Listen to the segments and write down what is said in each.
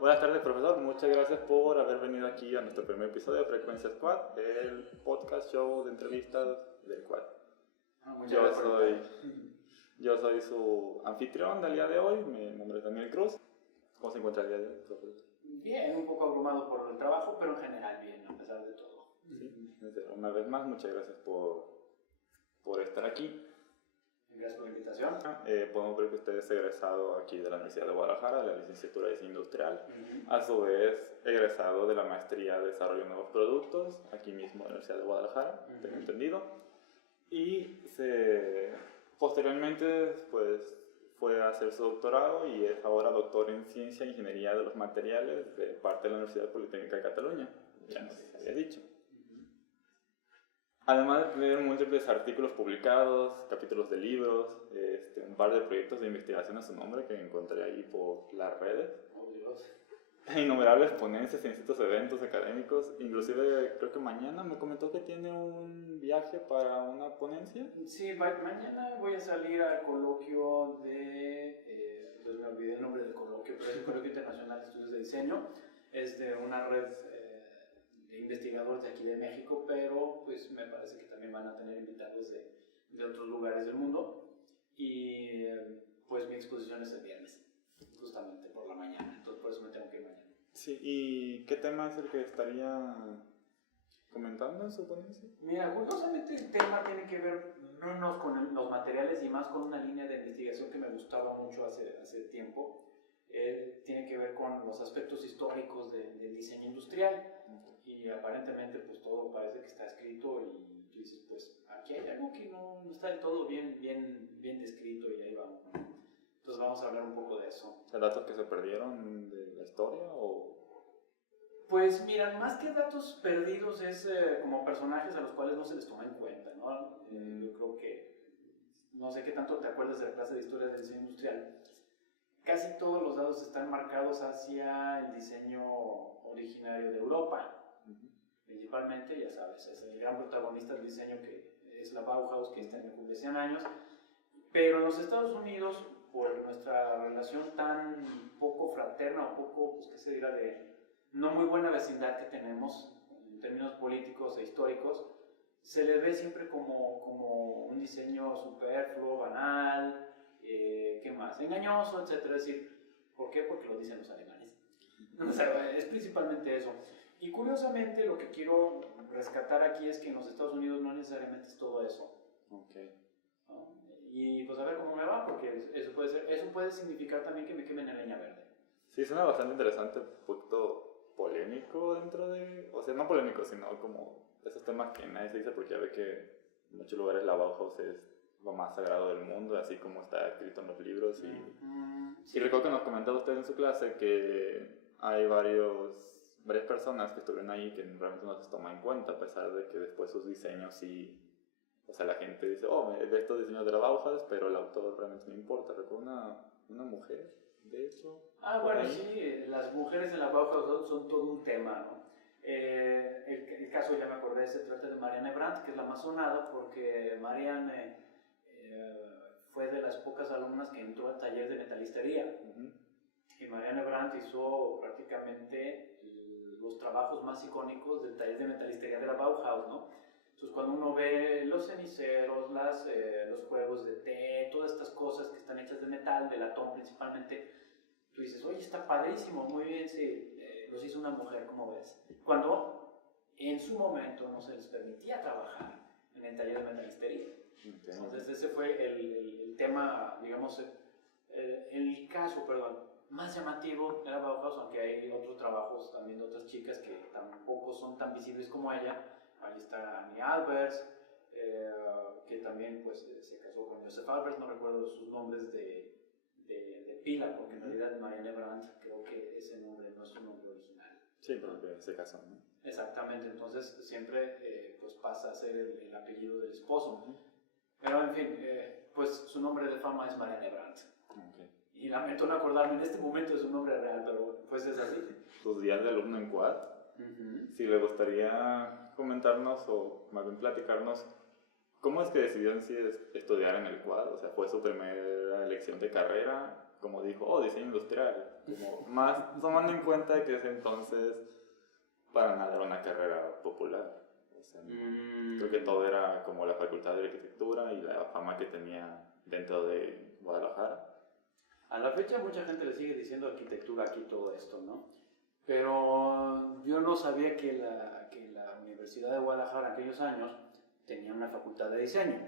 Buenas tardes, profesor. Muchas gracias por haber venido aquí a nuestro primer episodio de Frecuencia Squad, el podcast show de entrevistas del Quad. Yo soy su anfitrión del día de hoy. Mi nombre es Daniel Cruz. ¿Cómo se encuentra el día de hoy, profesor? Bien, un poco abrumado por el trabajo, pero en general bien, a pesar de todo. Sí, una vez más, muchas gracias por estar aquí. Gracias por la invitación. Podemos ver que usted es egresado aquí de la Universidad de Guadalajara, de la licenciatura de Diseño Industrial. A su vez, egresado de la maestría de Desarrollo de Nuevos Productos, aquí mismo en la Universidad de Guadalajara, tengo entendido. Y posteriormente, pues, fue a hacer su doctorado y es ahora doctor en Ciencia e Ingeniería de los Materiales de parte de la Universidad Politécnica de Cataluña. Ya nos había dicho. Además de tener múltiples artículos publicados, capítulos de libros, un par de proyectos de investigación a su nombre que encontré ahí por las redes. Oh, Dios. Innumerables ponencias en distintos eventos académicos. Inclusive creo que mañana me comentó que tiene un viaje para una ponencia. Sí, mañana voy a salir al coloquio de... pues me olvidé el nombre del coloquio, pero es el Coloquio Internacional de Estudios de Diseño. Es de una red de investigadores de aquí de México, pero pues me parece que también van a tener invitados de otros lugares del mundo. Y pues mi exposición es el viernes, justamente por la mañana, entonces por eso me tengo que ir mañana. Sí, ¿y qué tema es el que estaría comentando en su ponencia? Mira, curiosamente el tema tiene que ver menos con los materiales y más con una línea de investigación que me gustaba mucho hace tiempo. Tiene que ver con los aspectos históricos del diseño industrial y aparentemente pues todo parece que está escrito y tú dices pues aquí hay algo que no está del todo bien descrito y ahí vamos. Entonces vamos a hablar un poco de eso. ¿Datos que se perdieron de la historia o...? Pues mira, más que datos perdidos es como personajes a los cuales no se les toma en cuenta, ¿no? Yo creo que, no sé qué tanto te acuerdas de la clase de historia del diseño industrial, casi todos los datos están marcados hacia el diseño originario de Europa. Principalmente, ya sabes, es el gran protagonista del diseño que es la Bauhaus, que este año cumple 100 años, pero en los Estados Unidos, por nuestra relación tan poco fraterna o poco, pues qué se dirá, de no muy buena vecindad que tenemos en términos políticos e históricos, se le ve siempre como un diseño superfluo, banal, ¿qué más? Engañoso, etc. Es decir, ¿por qué? Porque lo dicen los alemanes. O sea, es principalmente eso. Y curiosamente lo que quiero rescatar aquí es que en los Estados Unidos no necesariamente es todo eso. Okay. ¿No? Y pues a ver cómo me va, porque eso puede significar también que me quemen en leña verde. Sí, suena bastante interesante, un poquito polémico dentro de... O sea, no polémico, sino como esos temas que nadie se dice porque ya ve que en muchos lugares la Bauhaus es lo más sagrado del mundo, así como está escrito en los libros. Sí. Y recuerdo que nos comentaba usted en su clase que hay varias personas que estuvieron ahí que realmente no se toman en cuenta, a pesar de que después sus diseños sí... O sea, la gente dice, oh, de estos diseños de la Bauhaus, pero el autor realmente no importa. Recuerdo una mujer, de hecho. Bueno, sí, las mujeres en la Bauhaus son todo un tema, ¿no? El caso, ya me acordé, se trata de Marianne Brandt, que es la más sonada, porque Marianne fue de las pocas alumnas que entró al taller de metalistería. Y Marianne Brandt hizo prácticamente los trabajos más icónicos del taller de metalistería de la Bauhaus, ¿no? Entonces, cuando uno ve los ceniceros, los juegos de té, todas estas cosas que están hechas de metal, de latón principalmente, tú dices, oye, está padrísimo, muy bien, sí, los hizo una mujer, ¿cómo ves? Cuando en su momento no se les permitía trabajar en el taller de metalistería. Okay. Entonces, ese fue el tema, digamos, el caso, más llamativo de la Bauhaus, aunque hay otros trabajos también de otras chicas que tampoco son tan visibles como ella. Ahí está Annie Albers, que también pues, se casó con Joseph Albers, no recuerdo sus nombres de pila, porque en realidad Marianne Brandt creo que ese nombre no es su nombre original. Sí, porque se casó, ¿no? Exactamente, entonces siempre pues pasa a ser el apellido del esposo. Pero en fin, pues su nombre de fama es Marianne Brandt. Okay. Y lamento no acordarme en este momento de su nombre real, pero pues es así. Tus días de alumno en Quad, si le gustaría comentarnos o más bien platicarnos cómo es que decidieron si estudiar en el Quad, o sea, ¿fue su primera elección de carrera? como dijo, oh, diseño industrial, como más tomando en cuenta de que ese entonces para nada era una carrera popular. O sea, creo que todo era como la facultad de arquitectura y la fama que tenía dentro de Guadalajara. A la fecha mucha gente le sigue diciendo arquitectura aquí todo esto, ¿no? Pero yo no sabía que la Universidad de Guadalajara en aquellos años tenía una facultad de diseño.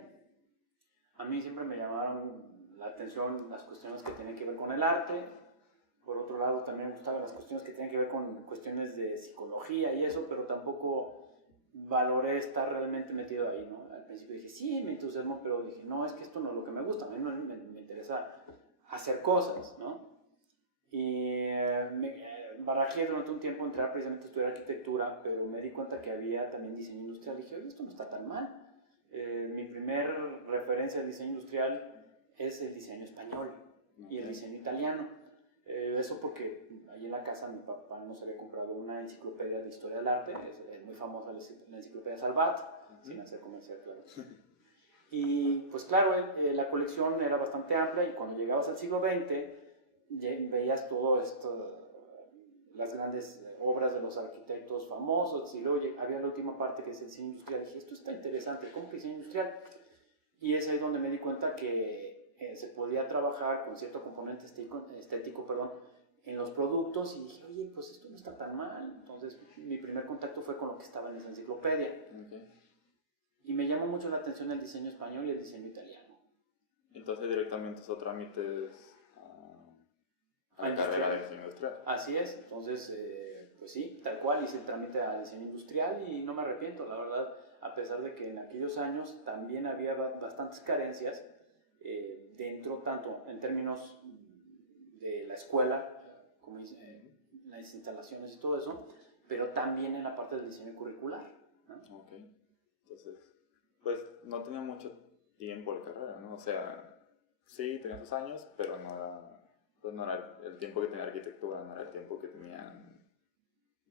A mí siempre me llamaron la atención las cuestiones que tienen que ver con el arte. Por otro lado, también me gustaban las cuestiones que tienen que ver con cuestiones de psicología y eso, pero tampoco valoré estar realmente metido ahí, ¿no? Al principio dije, sí, me entusiasmó, pero dije, no, es que esto no es lo que me gusta, a mí me interesa hacer cosas, ¿no? Y barajé durante un tiempo entrar precisamente a estudiar arquitectura, pero me di cuenta que había también diseño industrial. Dije, oye, esto no está tan mal. Mi primer referencia al diseño industrial es el diseño español y el diseño italiano. Eso porque ahí en la casa mi papá nos había comprado una enciclopedia de historia del arte, es muy famosa la enciclopedia Salvat, sin hacer comercial, claro. Y pues claro, la colección era bastante amplia y cuando llegabas al siglo XX veías todo esto, las grandes obras de los arquitectos famosos, y luego había la última parte que es el diseño industrial. Y dije, esto está interesante, ¿cómo que diseño industrial? Y es ahí donde me di cuenta que se podía trabajar con cierto componente estético, en los productos, y dije, oye, pues esto no está tan mal. Entonces mi primer contacto fue con lo que estaba en esa enciclopedia. Okay. Y me llamó mucho la atención el diseño español y el diseño italiano. Entonces directamente hizo trámites a la carrera de diseño industrial. Así es, entonces pues sí, tal cual hice el trámite a diseño industrial y no me arrepiento, la verdad, a pesar de que en aquellos años también había bastantes carencias dentro, tanto en términos de la escuela, como las instalaciones y todo eso, pero también en la parte del diseño curricular, ¿no? Ok, entonces, pues no tenía mucho tiempo de carrera, ¿no? O sea, sí, tenía sus años, pero no era el tiempo que tenía arquitectura, no era el tiempo que tenía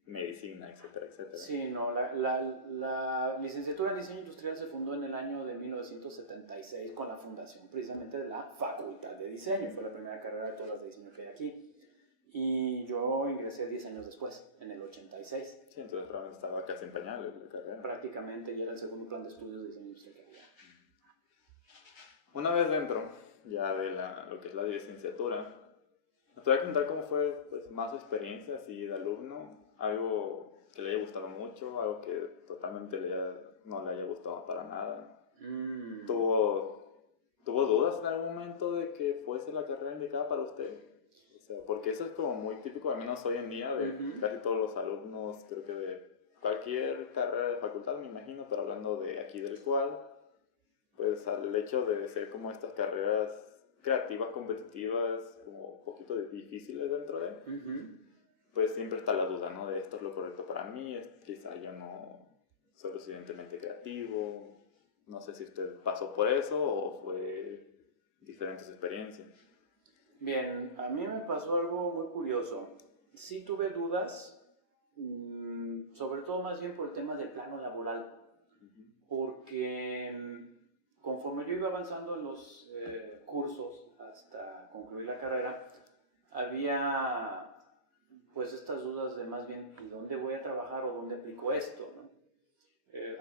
medicina, etcétera, etcétera. Sí, no, la licenciatura en diseño industrial se fundó en el año de 1976 con la fundación precisamente de la Facultad de Diseño. Fue la primera carrera de todas las de diseño que hay aquí. Y yo ingresé 10 años después, en el 86. Sí, entonces probablemente estaba casi en pañales la carrera. Prácticamente, ya era el segundo plan de estudios de diseño industrial que había. Una vez dentro ya de lo que es la licenciatura, ¿me podría contar cómo fue pues, más su experiencia así de alumno? Algo que le haya gustado mucho, algo que totalmente no le haya gustado para nada. ¿Tuvo dudas en algún momento de que fuese la carrera indicada para usted? O sea, porque eso es como muy típico, al menos hoy en día, de casi todos los alumnos, creo que de cualquier carrera de facultad, me imagino, pero hablando de aquí del cual, pues al hecho de ser como estas carreras creativas, competitivas, como un poquito difíciles dentro de, pues siempre está la duda, ¿no? De esto es lo correcto para mí, quizá yo no soy lo suficientemente creativo, no sé si usted pasó por eso o fue diferentes experiencias. Bien, a mí me pasó algo muy curioso. Sí tuve dudas, sobre todo más bien por el tema del plano laboral, porque conforme yo iba avanzando en los cursos hasta concluir la carrera, había pues estas dudas de más bien ¿y dónde voy a trabajar o dónde aplico esto? ¿No?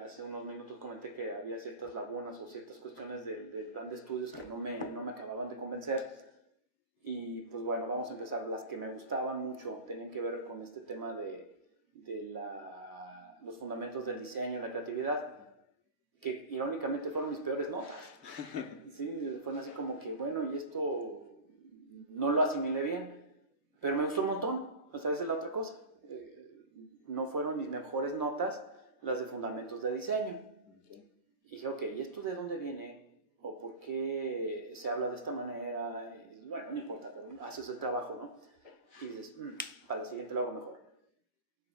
Hace unos minutos comenté que había ciertas lagunas o ciertas cuestiones del plan de estudios que no me acababan de convencer. Y pues bueno, vamos a empezar. Las que me gustaban mucho tenían que ver con este tema de los fundamentos del diseño, la creatividad, que irónicamente fueron mis peores notas. Sí, fueron así como que, bueno, y esto no lo asimilé bien, pero me gustó un montón. O sea, esa es la otra cosa. No fueron mis mejores notas las de fundamentos de diseño. Y dije, ok, ¿y esto de dónde viene? ¿O por qué se habla de esta manera? Y, bueno, no importa, pero haces el trabajo, ¿no? Y dices, para el siguiente lo hago mejor.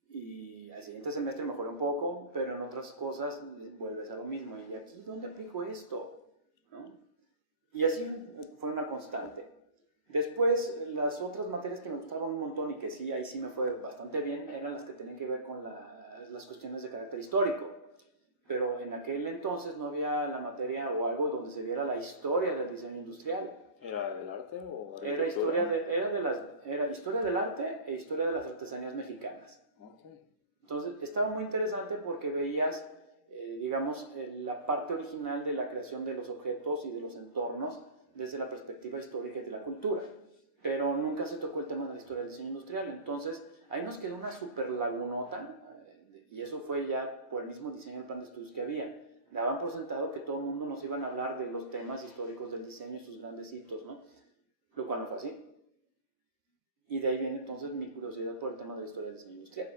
Y al siguiente semestre mejoré un poco, pero en otras cosas vuelves a lo mismo. ¿Y aquí dónde aplico esto? ¿No? Y así fue una constante. Después, las otras materias que me gustaban un montón y que sí, ahí sí me fue bastante bien, eran las que tenían que ver con las cuestiones de carácter histórico. Pero en aquel entonces no había la materia o algo donde se viera la historia del diseño industrial. ¿Era del arte arte o Era arquitectura? era historia del arte e historia de las artesanías mexicanas. Okay. Entonces, estaba muy interesante porque veías, digamos, la parte original de la creación de los objetos y de los entornos desde la perspectiva histórica y de la cultura. Pero nunca se tocó el tema de la historia del diseño industrial. Entonces, ahí nos quedó una super lagunota, y eso fue ya por el mismo diseño del plan de estudios que había. Daban por sentado que todo el mundo nos iban a hablar de los temas históricos del diseño y sus grandes hitos, ¿no? Lo cual no fue así. Y de ahí viene entonces mi curiosidad por el tema de la historia del diseño industrial.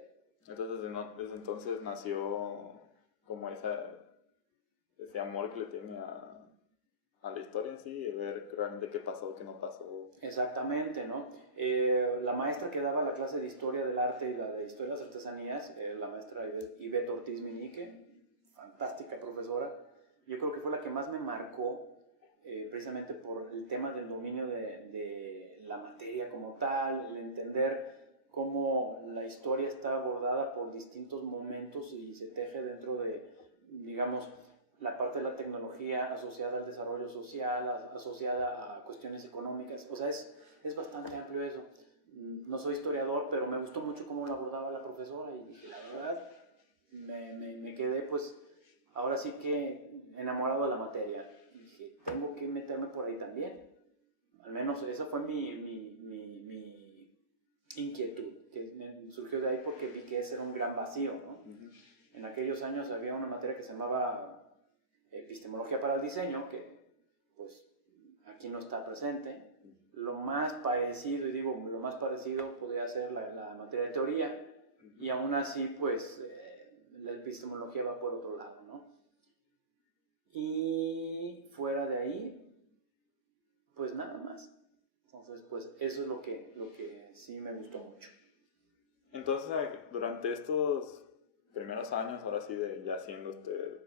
Entonces, desde entonces nació como ese amor que le tiene a la historia en sí, y ver realmente qué pasó, qué no pasó. Exactamente, ¿no? La maestra que daba la clase de historia del arte y la de historia de las artesanías, la maestra Ivette Ortiz Minique, fantástica profesora, yo creo que fue la que más me marcó, precisamente por el tema del dominio de la materia como tal, el entender cómo la historia está abordada por distintos momentos y se teje dentro de, digamos, la parte de la tecnología asociada al desarrollo social, asociada a cuestiones económicas. O sea, es bastante amplio eso. No soy historiador, pero me gustó mucho cómo lo abordaba la profesora y dije, la verdad, me quedé pues ahora sí que enamorado de la materia. Y dije, tengo que meterme por ahí también. Al menos esa fue mi inquietud, que me surgió de ahí porque vi que ese era un gran vacío, ¿no? En aquellos años había una materia que se llamaba epistemología para el diseño, que pues aquí no está presente. Lo más parecido, y digo lo más parecido, podría ser la materia de teoría, y aún así pues la epistemología va por otro lado, ¿no? Y fuera de ahí, pues nada más. Entonces pues eso es lo que sí me gustó mucho. Entonces, durante estos primeros años, ahora sí, de ya siendo usted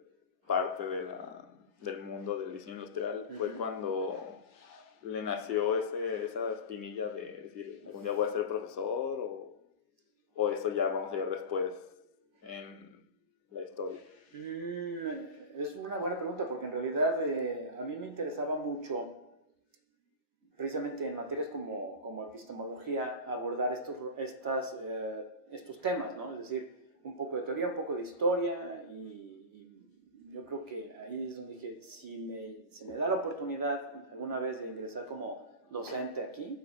parte del mundo del diseño industrial, fue cuando le nació esa espinilla de decir, algún día voy a ser profesor, o eso ya vamos a llegar después en la historia. Es una buena pregunta, porque en realidad a mí me interesaba mucho, precisamente en materias como epistemología, abordar estos temas, ¿no? Es decir, un poco de teoría, un poco de historia, y yo creo que ahí es donde dije, si se me da la oportunidad alguna vez de ingresar como docente aquí,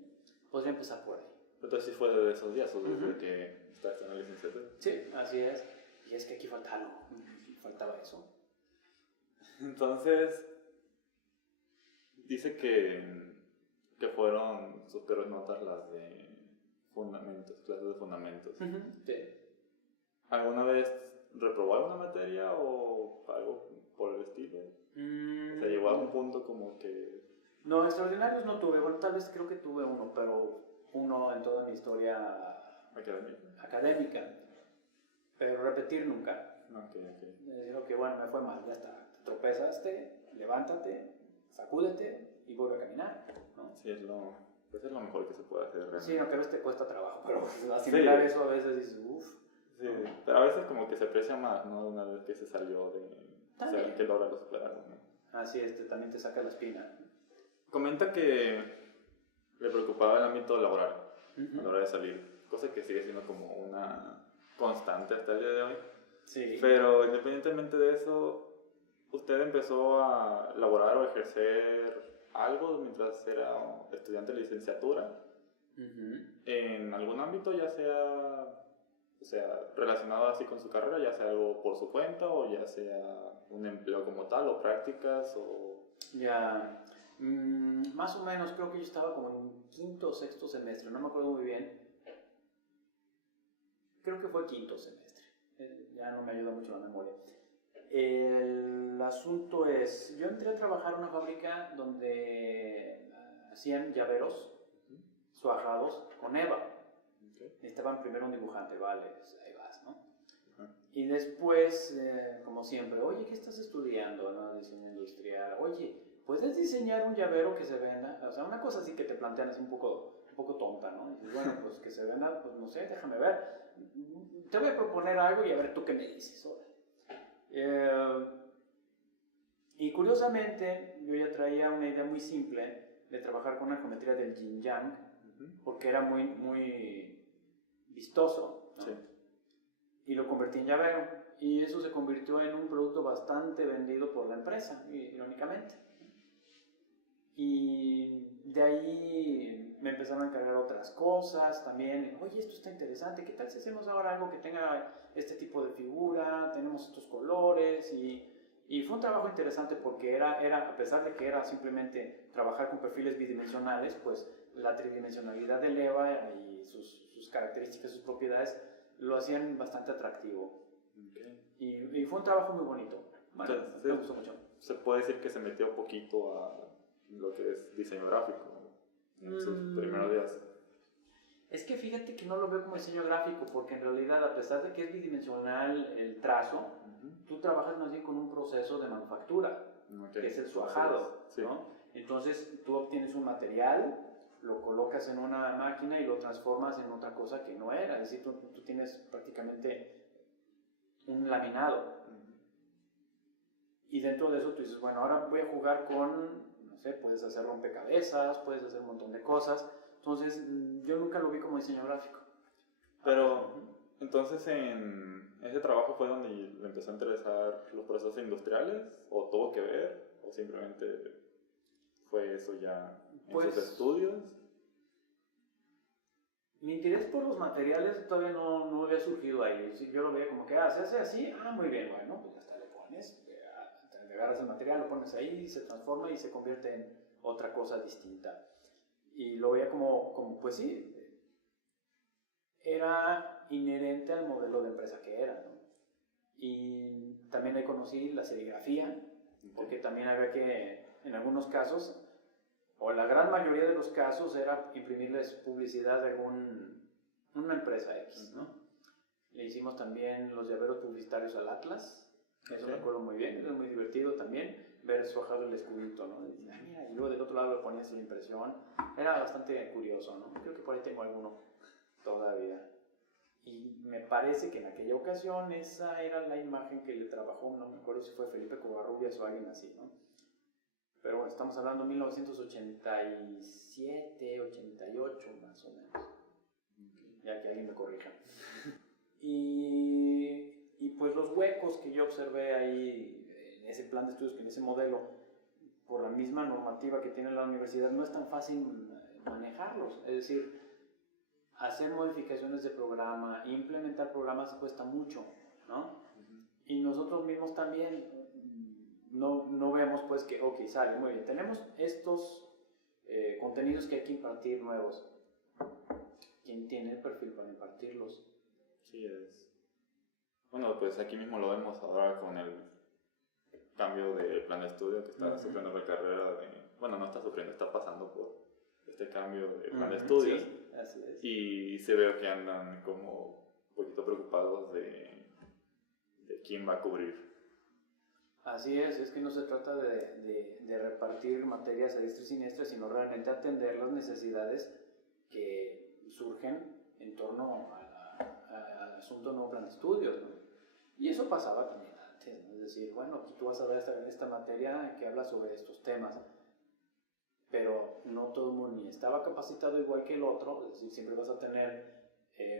podría empezar por ahí. Entonces sí fue de esos días, o desde que estás en la licenciatura. Sí, así es. Y es que aquí falta algo, faltaba eso. Entonces, dice que fueron sus peores notas las de fundamentos, clases de fundamentos. Sí. ¿Alguna vez reprobó alguna materia o algo por el estilo? O sea, llegó a un punto como que... No, extraordinarios no tuve. Bueno, tal vez creo que tuve uno, pero uno en toda mi historia académica. Pero repetir nunca. Decir, que bueno, me fue mal, ya está. Te tropezaste, levántate, sacúdete y vuelve a caminar, ¿no? Sí, es lo mejor que se puede hacer realmente. Sí, aunque a veces te cuesta trabajo, pero asimilar eso a veces dices, uff. Sí, pero a veces como que se aprecia más, ¿no? Una vez que se salió o sea, que logra lo superaron, ¿no? Así es, también te saca la espina. Comenta que le preocupaba el ámbito laboral a la hora de salir, cosa que sigue siendo como una constante hasta el día de hoy. Sí. Pero independientemente de eso, ¿usted empezó a laborar o ejercer algo mientras era estudiante de licenciatura? En algún ámbito, ya sea relacionado así con su carrera, ya sea algo por su cuenta o ya sea un empleo como tal o prácticas o... Ya, más o menos creo que yo estaba como en quinto o sexto semestre, no me acuerdo muy bien. Creo que fue quinto semestre, ya no me ayuda mucho la memoria. El asunto es, yo entré a trabajar en una fábrica donde hacían llaveros suajados con eva. Necesitaban primero un dibujante, vale, pues ahí vas, ¿no? Y después, como siempre, oye, ¿qué estás estudiando? ¿No? Diseño industrial. Oye, ¿puedes diseñar un llavero que se venda? O sea, una cosa así que te plantean así un poco tonta, ¿no? Y dices, bueno, pues que se venda, pues no sé, déjame ver. Te voy a proponer algo y a ver tú qué me dices. Y curiosamente, yo ya traía una idea muy simple de trabajar con una geometría del yin yang, porque era muy, muy vistoso, ¿no? Sí. Y lo convertí en llavero, y eso se convirtió en un producto bastante vendido por la empresa, irónicamente. Y de ahí me empezaron a encargar otras cosas también. Oye, esto está interesante, ¿qué tal si hacemos ahora algo que tenga este tipo de figura? Tenemos estos colores y fue un trabajo interesante porque era, a pesar de que era simplemente trabajar con perfiles bidimensionales, pues la tridimensionalidad del EVA y sus características, sus propiedades, lo hacían bastante atractivo. Okay. Y fue un trabajo muy bonito. Bueno, Entonces, me gustó mucho. Se puede decir que se metió un poquito a lo que es diseño gráfico en sus primeros días. Es que fíjate que no lo veo como diseño gráfico, porque en realidad, a pesar de que es bidimensional el trazo, tú trabajas más bien con un proceso de manufactura, que es el suajado, sí. ¿No? Entonces tú obtienes un material, lo colocas en una máquina y lo transformas en otra cosa que no era. Es decir, tú tienes prácticamente un laminado. Y dentro de eso tú dices, bueno, ahora voy a jugar con, no sé, puedes hacer rompecabezas, puedes hacer un montón de cosas. Entonces, yo nunca lo vi como diseño gráfico. Pero, entonces, en ese trabajo fue donde le empezó a interesar los procesos industriales, o tuvo que ver, o simplemente fue eso ya en sus estudios. Mi interés por los materiales todavía no había surgido ahí. Yo lo veía como que, se hace así, muy bien, bueno, pues hasta le pones, te agarras el material, lo pones ahí, se transforma y se convierte en otra cosa distinta. Y lo veía como pues sí, era inherente al modelo de empresa que era, ¿no? Y también ahí conocí la serigrafía, porque también había que, en algunos casos, o la gran mayoría de los casos, era imprimirles publicidad de una empresa X, ¿no? Le hicimos también los llaveros publicitarios al Atlas, eso me acuerdo muy bien, era muy divertido también, ver suajado el escudito, ¿no? Y, mira, y luego del otro lado le ponías la impresión, era bastante curioso, ¿no? Creo que por ahí tengo alguno todavía. Y me parece que en aquella ocasión esa era la imagen que le trabajó, no me acuerdo si fue Felipe Covarrubias o alguien así, ¿no? Pero bueno, estamos hablando de 1987, 88 más o menos. Ya que alguien me corrija. Y pues los huecos que yo observé ahí en ese plan de estudios, en ese modelo, por la misma normativa que tiene la universidad, no es tan fácil manejarlos. Es decir, hacer modificaciones de programa, implementar programas cuesta mucho, ¿no? Y nosotros mismos también no vemos pues que, ok, sale, muy bien, tenemos estos contenidos que hay que impartir nuevos. ¿Quién tiene el perfil para impartirlos? Sí, es. Bueno, pues aquí mismo lo vemos ahora con el cambio de plan de estudio que está sufriendo la carrera de... Bueno, no está sufriendo, está pasando por este cambio de plan de estudios. Sí, así es. Y se ve que andan como un poquito preocupados de quién va a cubrir. Así es que no se trata de repartir materias a diestra y siniestra, sino realmente atender las necesidades que surgen en torno al asunto nuevo plan de estudios, ¿no? Y eso pasaba también antes, ¿no? Es decir, bueno, aquí tú vas a ver esta materia que habla sobre estos temas, pero no todo el mundo ni estaba capacitado igual que el otro, es decir, siempre vas a tener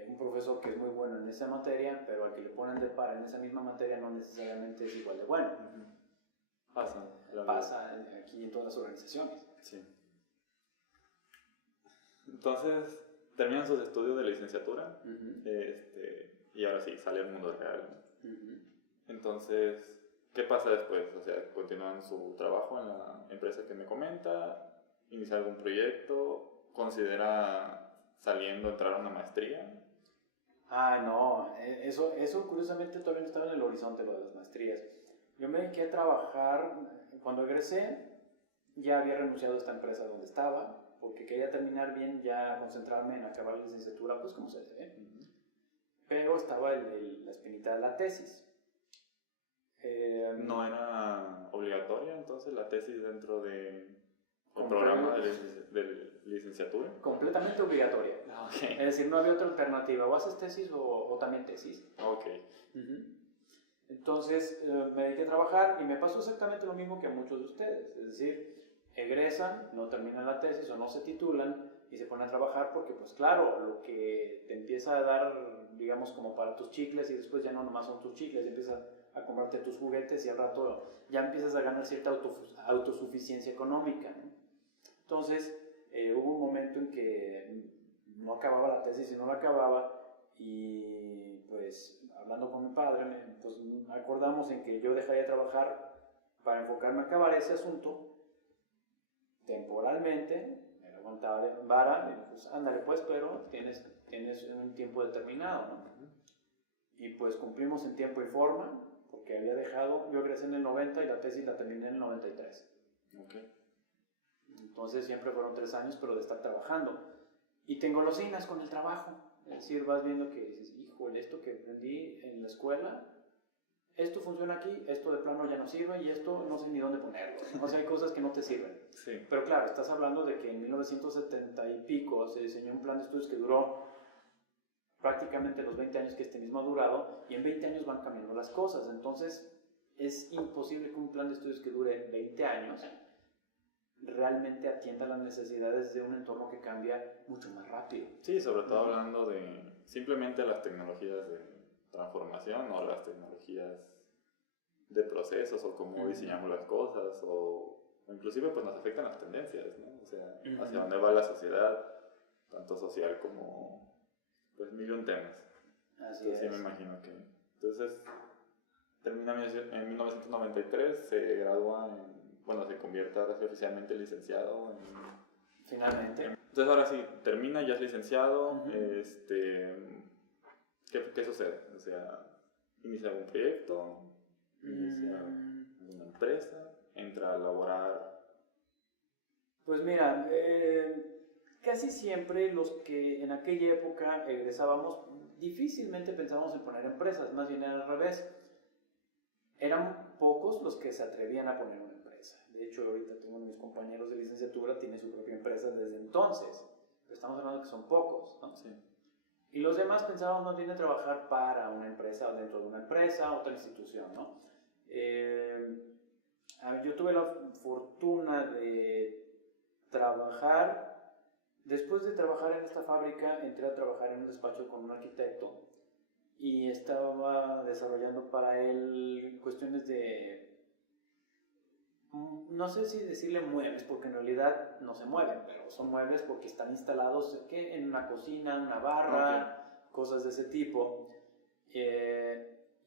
un profesor que es muy bueno en esa materia, pero al que le ponen de par en esa misma materia no necesariamente es igual de bueno. Pasa aquí en todas las organizaciones. Sí. Entonces, terminan sus estudios de licenciatura y ahora sí, sale al mundo real. Entonces, ¿qué pasa después? O sea, continúan su trabajo en la empresa que me comenta, inicia algún proyecto, considera saliendo entrar a una maestría. No, eso curiosamente todavía no estaba en el horizonte, lo de las maestrías. Yo me dediqué a trabajar, cuando egresé ya había renunciado a esta empresa donde estaba, porque quería terminar bien, ya concentrarme en acabar la licenciatura, pues como se debe. Pero estaba la espinita de la tesis. ¿No era obligatoria entonces la tesis dentro del programa de licenciatura? Completamente obligatoria. Okay. Es decir, no había otra alternativa, o haces tesis o también tesis. Okay. Entonces me dediqué a trabajar y me pasó exactamente lo mismo que a muchos de ustedes. Es decir, egresan, no terminan la tesis o no se titulan y se ponen a trabajar porque, pues claro, lo que te empieza a dar, digamos, como para tus chicles y después ya no nomás son tus chicles, empiezas a comprarte tus juguetes y al rato ya empiezas a ganar cierta autosuficiencia económica, ¿no? Entonces, hubo un momento en que no acababa la tesis y no la acababa y pues hablando con mi padre, pues acordamos en que yo dejaría de trabajar para enfocarme a acabar ese asunto temporalmente, me lo aguantaba vara, y pues ándale pues, pero tienes un tiempo determinado, ¿no? Y pues cumplimos en tiempo y forma, porque había dejado, yo egresé en el 90 y la tesis la terminé en el 93. Okay. Entonces siempre fueron 3 años, pero de estar trabajando. Y te engolosinas con el trabajo, es decir, vas viendo que dices, híjole, esto que aprendí en la escuela, esto funciona aquí, esto de plano ya no sirve y esto no sé ni dónde ponerlo. O sea, hay cosas que no te sirven. Sí. Pero claro, estás hablando de que en 1970 y pico se diseñó un plan de estudios que duró prácticamente los 20 años que este mismo ha durado y en 20 años van cambiando las cosas. Entonces, es imposible que un plan de estudios que dure 20 años realmente atienda las necesidades de un entorno que cambia mucho más rápido. Sí, sobre todo hablando de simplemente las tecnologías de transformación o las tecnologías de procesos o cómo diseñamos las cosas o inclusive pues nos afectan las tendencias, ¿no? O sea, hacia dónde va la sociedad, tanto social como pues mil y un temas. Así es. Sí, me imagino que... Entonces, termina en 1993, se gradúa se convierte ahora sí oficialmente licenciado en... Finalmente. Entonces ahora sí, termina, ya es licenciado, ¿qué sucede? O sea, inicia algún proyecto, inicia una empresa, entra a laborar. Pues mira, casi siempre los que en aquella época egresábamos, difícilmente pensábamos en poner empresas, más bien era al revés. Eran pocos los que se atrevían a poner una empresa. De hecho, ahorita tengo uno de mis compañeros de licenciatura, tiene su propia empresa desde entonces. Pero estamos hablando de que son pocos, ¿no? Sí. Y los demás pensábamos más bien en trabajar para una empresa o dentro de una empresa, otra institución, ¿no? Yo tuve la fortuna de trabajar, después de trabajar en esta fábrica, entré a trabajar en un despacho con un arquitecto y estaba desarrollando para él cuestiones de, no sé si decirle muebles, porque en realidad no se mueven, pero son muebles porque están instalados en una cocina, una barra, cosas de ese tipo.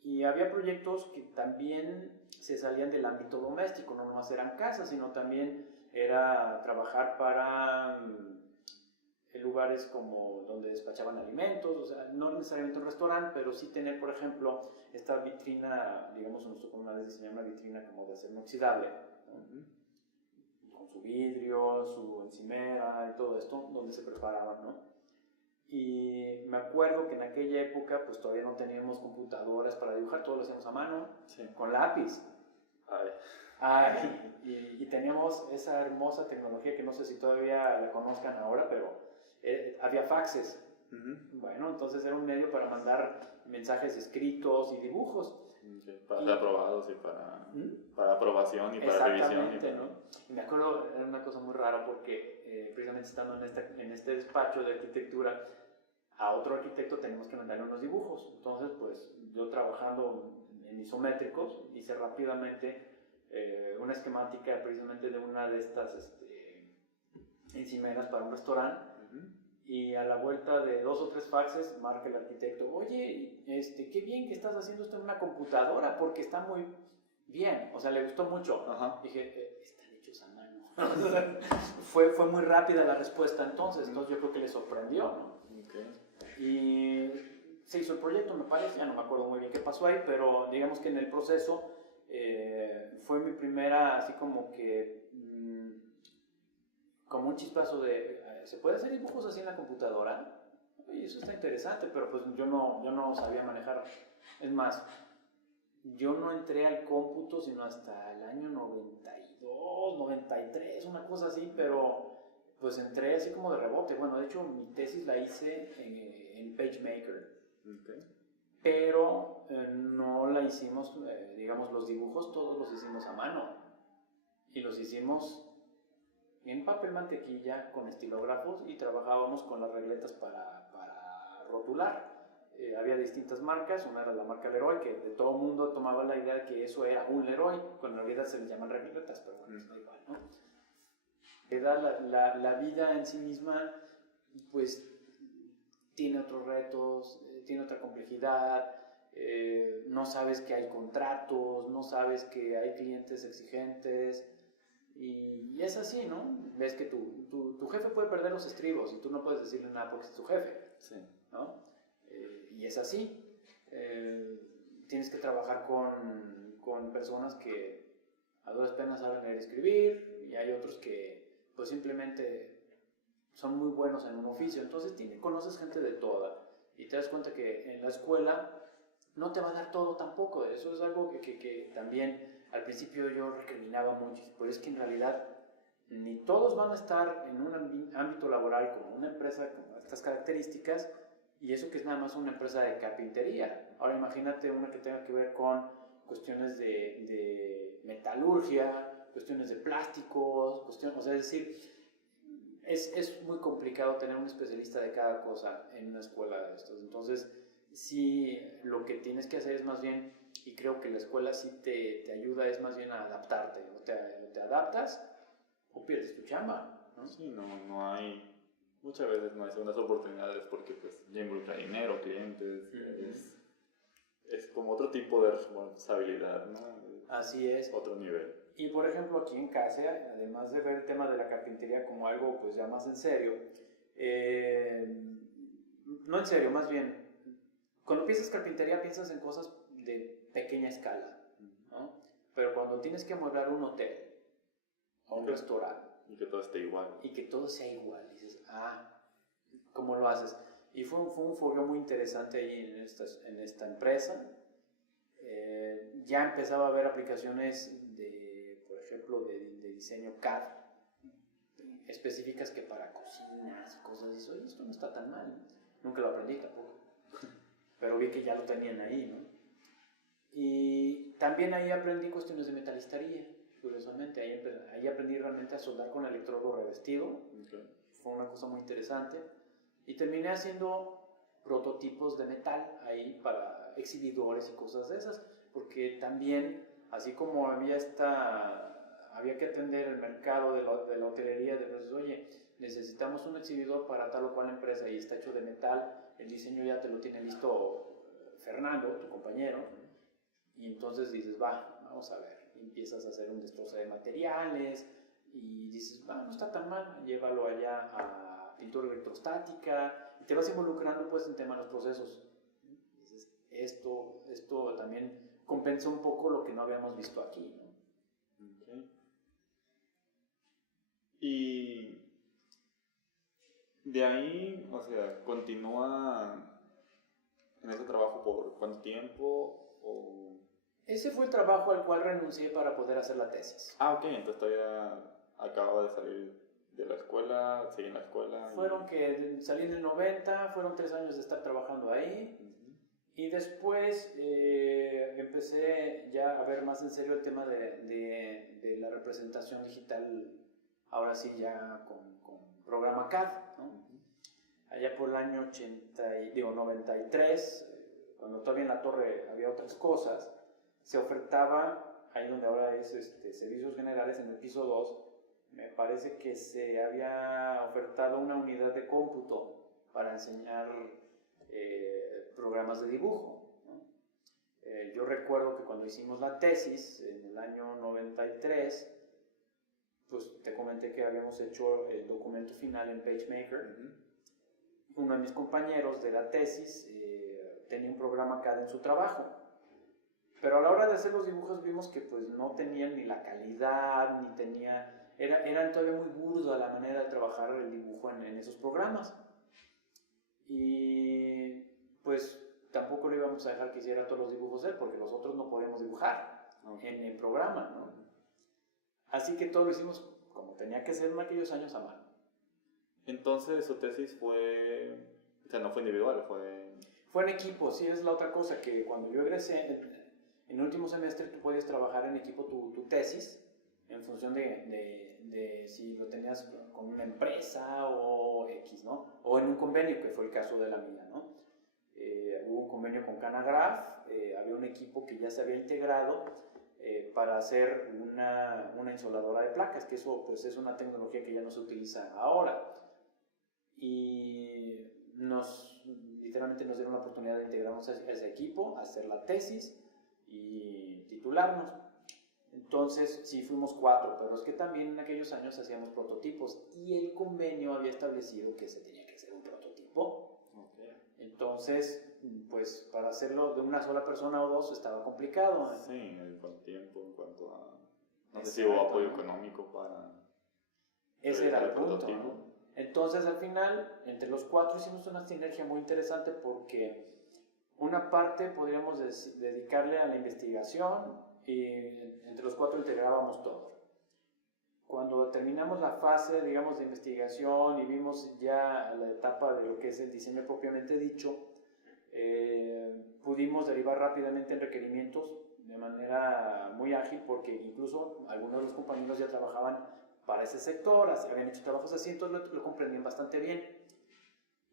Y había proyectos que también se salían del ámbito doméstico, no nomás eran casas, sino también era trabajar para lugares como donde despachaban alimentos, o sea, no necesariamente un restaurante, pero sí tener, por ejemplo, esta vitrina, digamos, nosotros como una vez diseñamos una vitrina como de acero inoxidable, ¿no? Con su vidrio, su encimera y todo esto, donde se preparaban, ¿no? Y me acuerdo que en aquella época pues todavía no teníamos computadoras para dibujar, todo lo hacíamos a mano, con lápiz. Y teníamos esa hermosa tecnología que no sé si todavía la conozcan ahora, pero había faxes. Bueno, entonces era un medio para mandar mensajes escritos y dibujos. Para ser aprobados y para aprobación y para revisión. Exactamente, ¿no? Y me acuerdo, era una cosa muy rara porque precisamente estando en este despacho de arquitectura, a otro arquitecto tenemos que mandarle unos dibujos. Entonces, pues yo trabajando en isométricos, hice rápidamente una esquemática precisamente de una de estas encimeras para un restaurante. Y a la vuelta de 2 o 3 faxes marca el arquitecto, oye, qué bien que estás haciendo esto en una computadora porque está muy bien, o sea, le gustó mucho. Dije, están hechos a mano. fue muy rápida la respuesta entonces yo creo que le sorprendió, ¿no? Y se hizo el proyecto, me parece, ya no me acuerdo muy bien qué pasó ahí, pero digamos que en el proceso fue mi primera, así como que, como un chispazo de, ¿se puede hacer dibujos así en la computadora? Oye, eso está interesante, pero pues yo no sabía manejar. Es más, yo no entré al cómputo sino hasta el año 92, 93, una cosa así, pero pues entré así como de rebote. Bueno, de hecho mi tesis la hice en PageMaker, pero no la hicimos, digamos, los dibujos todos los hicimos a mano y los hicimos en papel mantequilla con estilógrafos y trabajábamos con las regletas para rotular. Había distintas marcas, una era la marca Leroy, que de todo el mundo tomaba la idea de que eso era un Leroy, cuando en realidad se les llaman regletas, pero bueno, da igual, ¿no? La vida en sí misma, pues, tiene otros retos, tiene otra complejidad, no sabes que hay contratos, no sabes que hay clientes exigentes, y es así, ¿no? Ves que tu jefe puede perder los estribos y tú no puedes decirle nada porque es tu jefe, Sí. ¿no? Y es así. Tienes que trabajar con personas que a duras penas saben leer y escribir, y hay otros que pues simplemente son muy buenos en un oficio. Entonces conoces gente de toda y te das cuenta que en la escuela no te va a dar todo tampoco. Eso es algo que también al principio yo recriminaba mucho, pero es que en realidad ni todos van a estar en un ámbito laboral como una empresa con estas características, y eso que es nada más una empresa de carpintería. Ahora imagínate una que tenga que ver con cuestiones de metalurgia, cuestiones de plásticos, o sea, es decir, es muy complicado tener un especialista de cada cosa en una escuela de estos. Entonces, sí, lo que tienes que hacer es más bien, y creo que la escuela sí te ayuda, es más bien a adaptarte. O te adaptas o pierdes tu chamba, ¿no? Sí, no hay... Muchas veces no hay segundas oportunidades porque pues ya involucra dinero, clientes, es como otro tipo de responsabilidad, ¿no? Así es. Otro nivel. Y por ejemplo aquí en casa, además de ver el tema de la carpintería como algo pues ya más en serio, no en serio, más bien, cuando piensas carpintería piensas en cosas de pequeña escala, ¿no? Pero cuando tienes que amueblar un hotel o un restaurante, y que todo esté igual. Y que todo sea igual. Dices, ¿cómo lo haces? Y fue un fogueo muy interesante ahí en esta empresa. Ya empezaba a haber aplicaciones por ejemplo, de diseño CAD específicas que para cocinas y cosas así. Oye, esto no está tan mal, ¿no? Nunca lo aprendí tampoco. Pero vi que ya lo tenían ahí, ¿no? Y también ahí aprendí cuestiones de metalistería. Curiosamente, ahí aprendí realmente a soldar con electrodo revestido. Okay. Fue una cosa muy interesante. Y terminé haciendo prototipos de metal ahí para exhibidores y cosas de esas. Porque también, así como había que atender el mercado de la hotelería, oye, necesitamos un exhibidor para tal o cual empresa y está hecho de metal, el diseño ya te lo tiene listo Fernando, tu compañero. Y entonces dices, vamos a ver. Empiezas a hacer un destrozo de materiales y dices, no está tan mal, llévalo allá a pintura electrostática y te vas involucrando pues en tema de los procesos. Dices, esto también compensa un poco lo que no habíamos visto aquí, ¿no? Okay. Y de ahí, o sea, continúa en ese trabajo por ¿cuánto tiempo? O... Ese fue el trabajo al cual renuncié para poder hacer la tesis. Ok, entonces todavía acabo de salir de la escuela, seguí en la escuela. Salí en el 90, fueron 3 años de estar trabajando ahí. Y después empecé ya a ver más en serio el tema de la representación digital, ahora sí ya con programa CAD, ¿no? Allá por el año 93, cuando todavía en la torre había otras cosas, se ofertaba, ahí donde ahora es Servicios Generales, en el piso 2, me parece que se había ofertado una unidad de cómputo para enseñar programas de dibujo, ¿no? Yo recuerdo que cuando hicimos la tesis, en el año 93, pues te comenté que habíamos hecho el documento final en PageMaker. Uno de mis compañeros de la tesis tenía un programa CAD en su trabajo. Pero a la hora de hacer los dibujos vimos que pues no tenían ni la calidad, ni tenía... Eran todavía muy burda la manera de trabajar el dibujo en esos programas. Y pues tampoco le íbamos a dejar que hiciera todos los dibujos él, porque nosotros no podíamos dibujar en el programa, ¿no? Así que todo lo hicimos como tenía que ser en aquellos años a mano. Entonces su tesis fue... O sea, no fue individual, Fue en equipo, sí, es la otra cosa, que cuando yo egresé, en el último semestre tú puedes trabajar en equipo tu tesis, en función de si lo tenías con una empresa o X, ¿no? O en un convenio, que fue el caso de la mía, ¿no? Hubo un convenio con Canagraph, había un equipo que ya se había integrado para hacer una insoladora de placas, que eso pues es una tecnología que ya no se utiliza ahora. Y literalmente nos dieron la oportunidad de integrarnos a ese equipo, hacer la tesis y titularnos. Entonces, sí, fuimos 4, pero es que también en aquellos años hacíamos prototipos y el convenio había establecido que se tenía que hacer un prototipo. Okay. Entonces, pues para hacerlo de una sola persona o dos estaba complicado. Sí, en cuanto a tiempo, en cuanto a... No sé si hubo apoyo económico para... Ese era el punto, ¿no? Entonces, al final, entre los 4 hicimos una sinergia muy interesante porque una parte podríamos dedicarle a la investigación y entre los 4 integrábamos todo. Cuando terminamos la fase, digamos, de investigación y vimos ya la etapa de lo que es el diseño propiamente dicho, pudimos derivar rápidamente en requerimientos de manera muy ágil porque incluso algunos de los compañeros ya trabajaban para ese sector, habían hecho trabajos así, entonces lo comprendían bastante bien.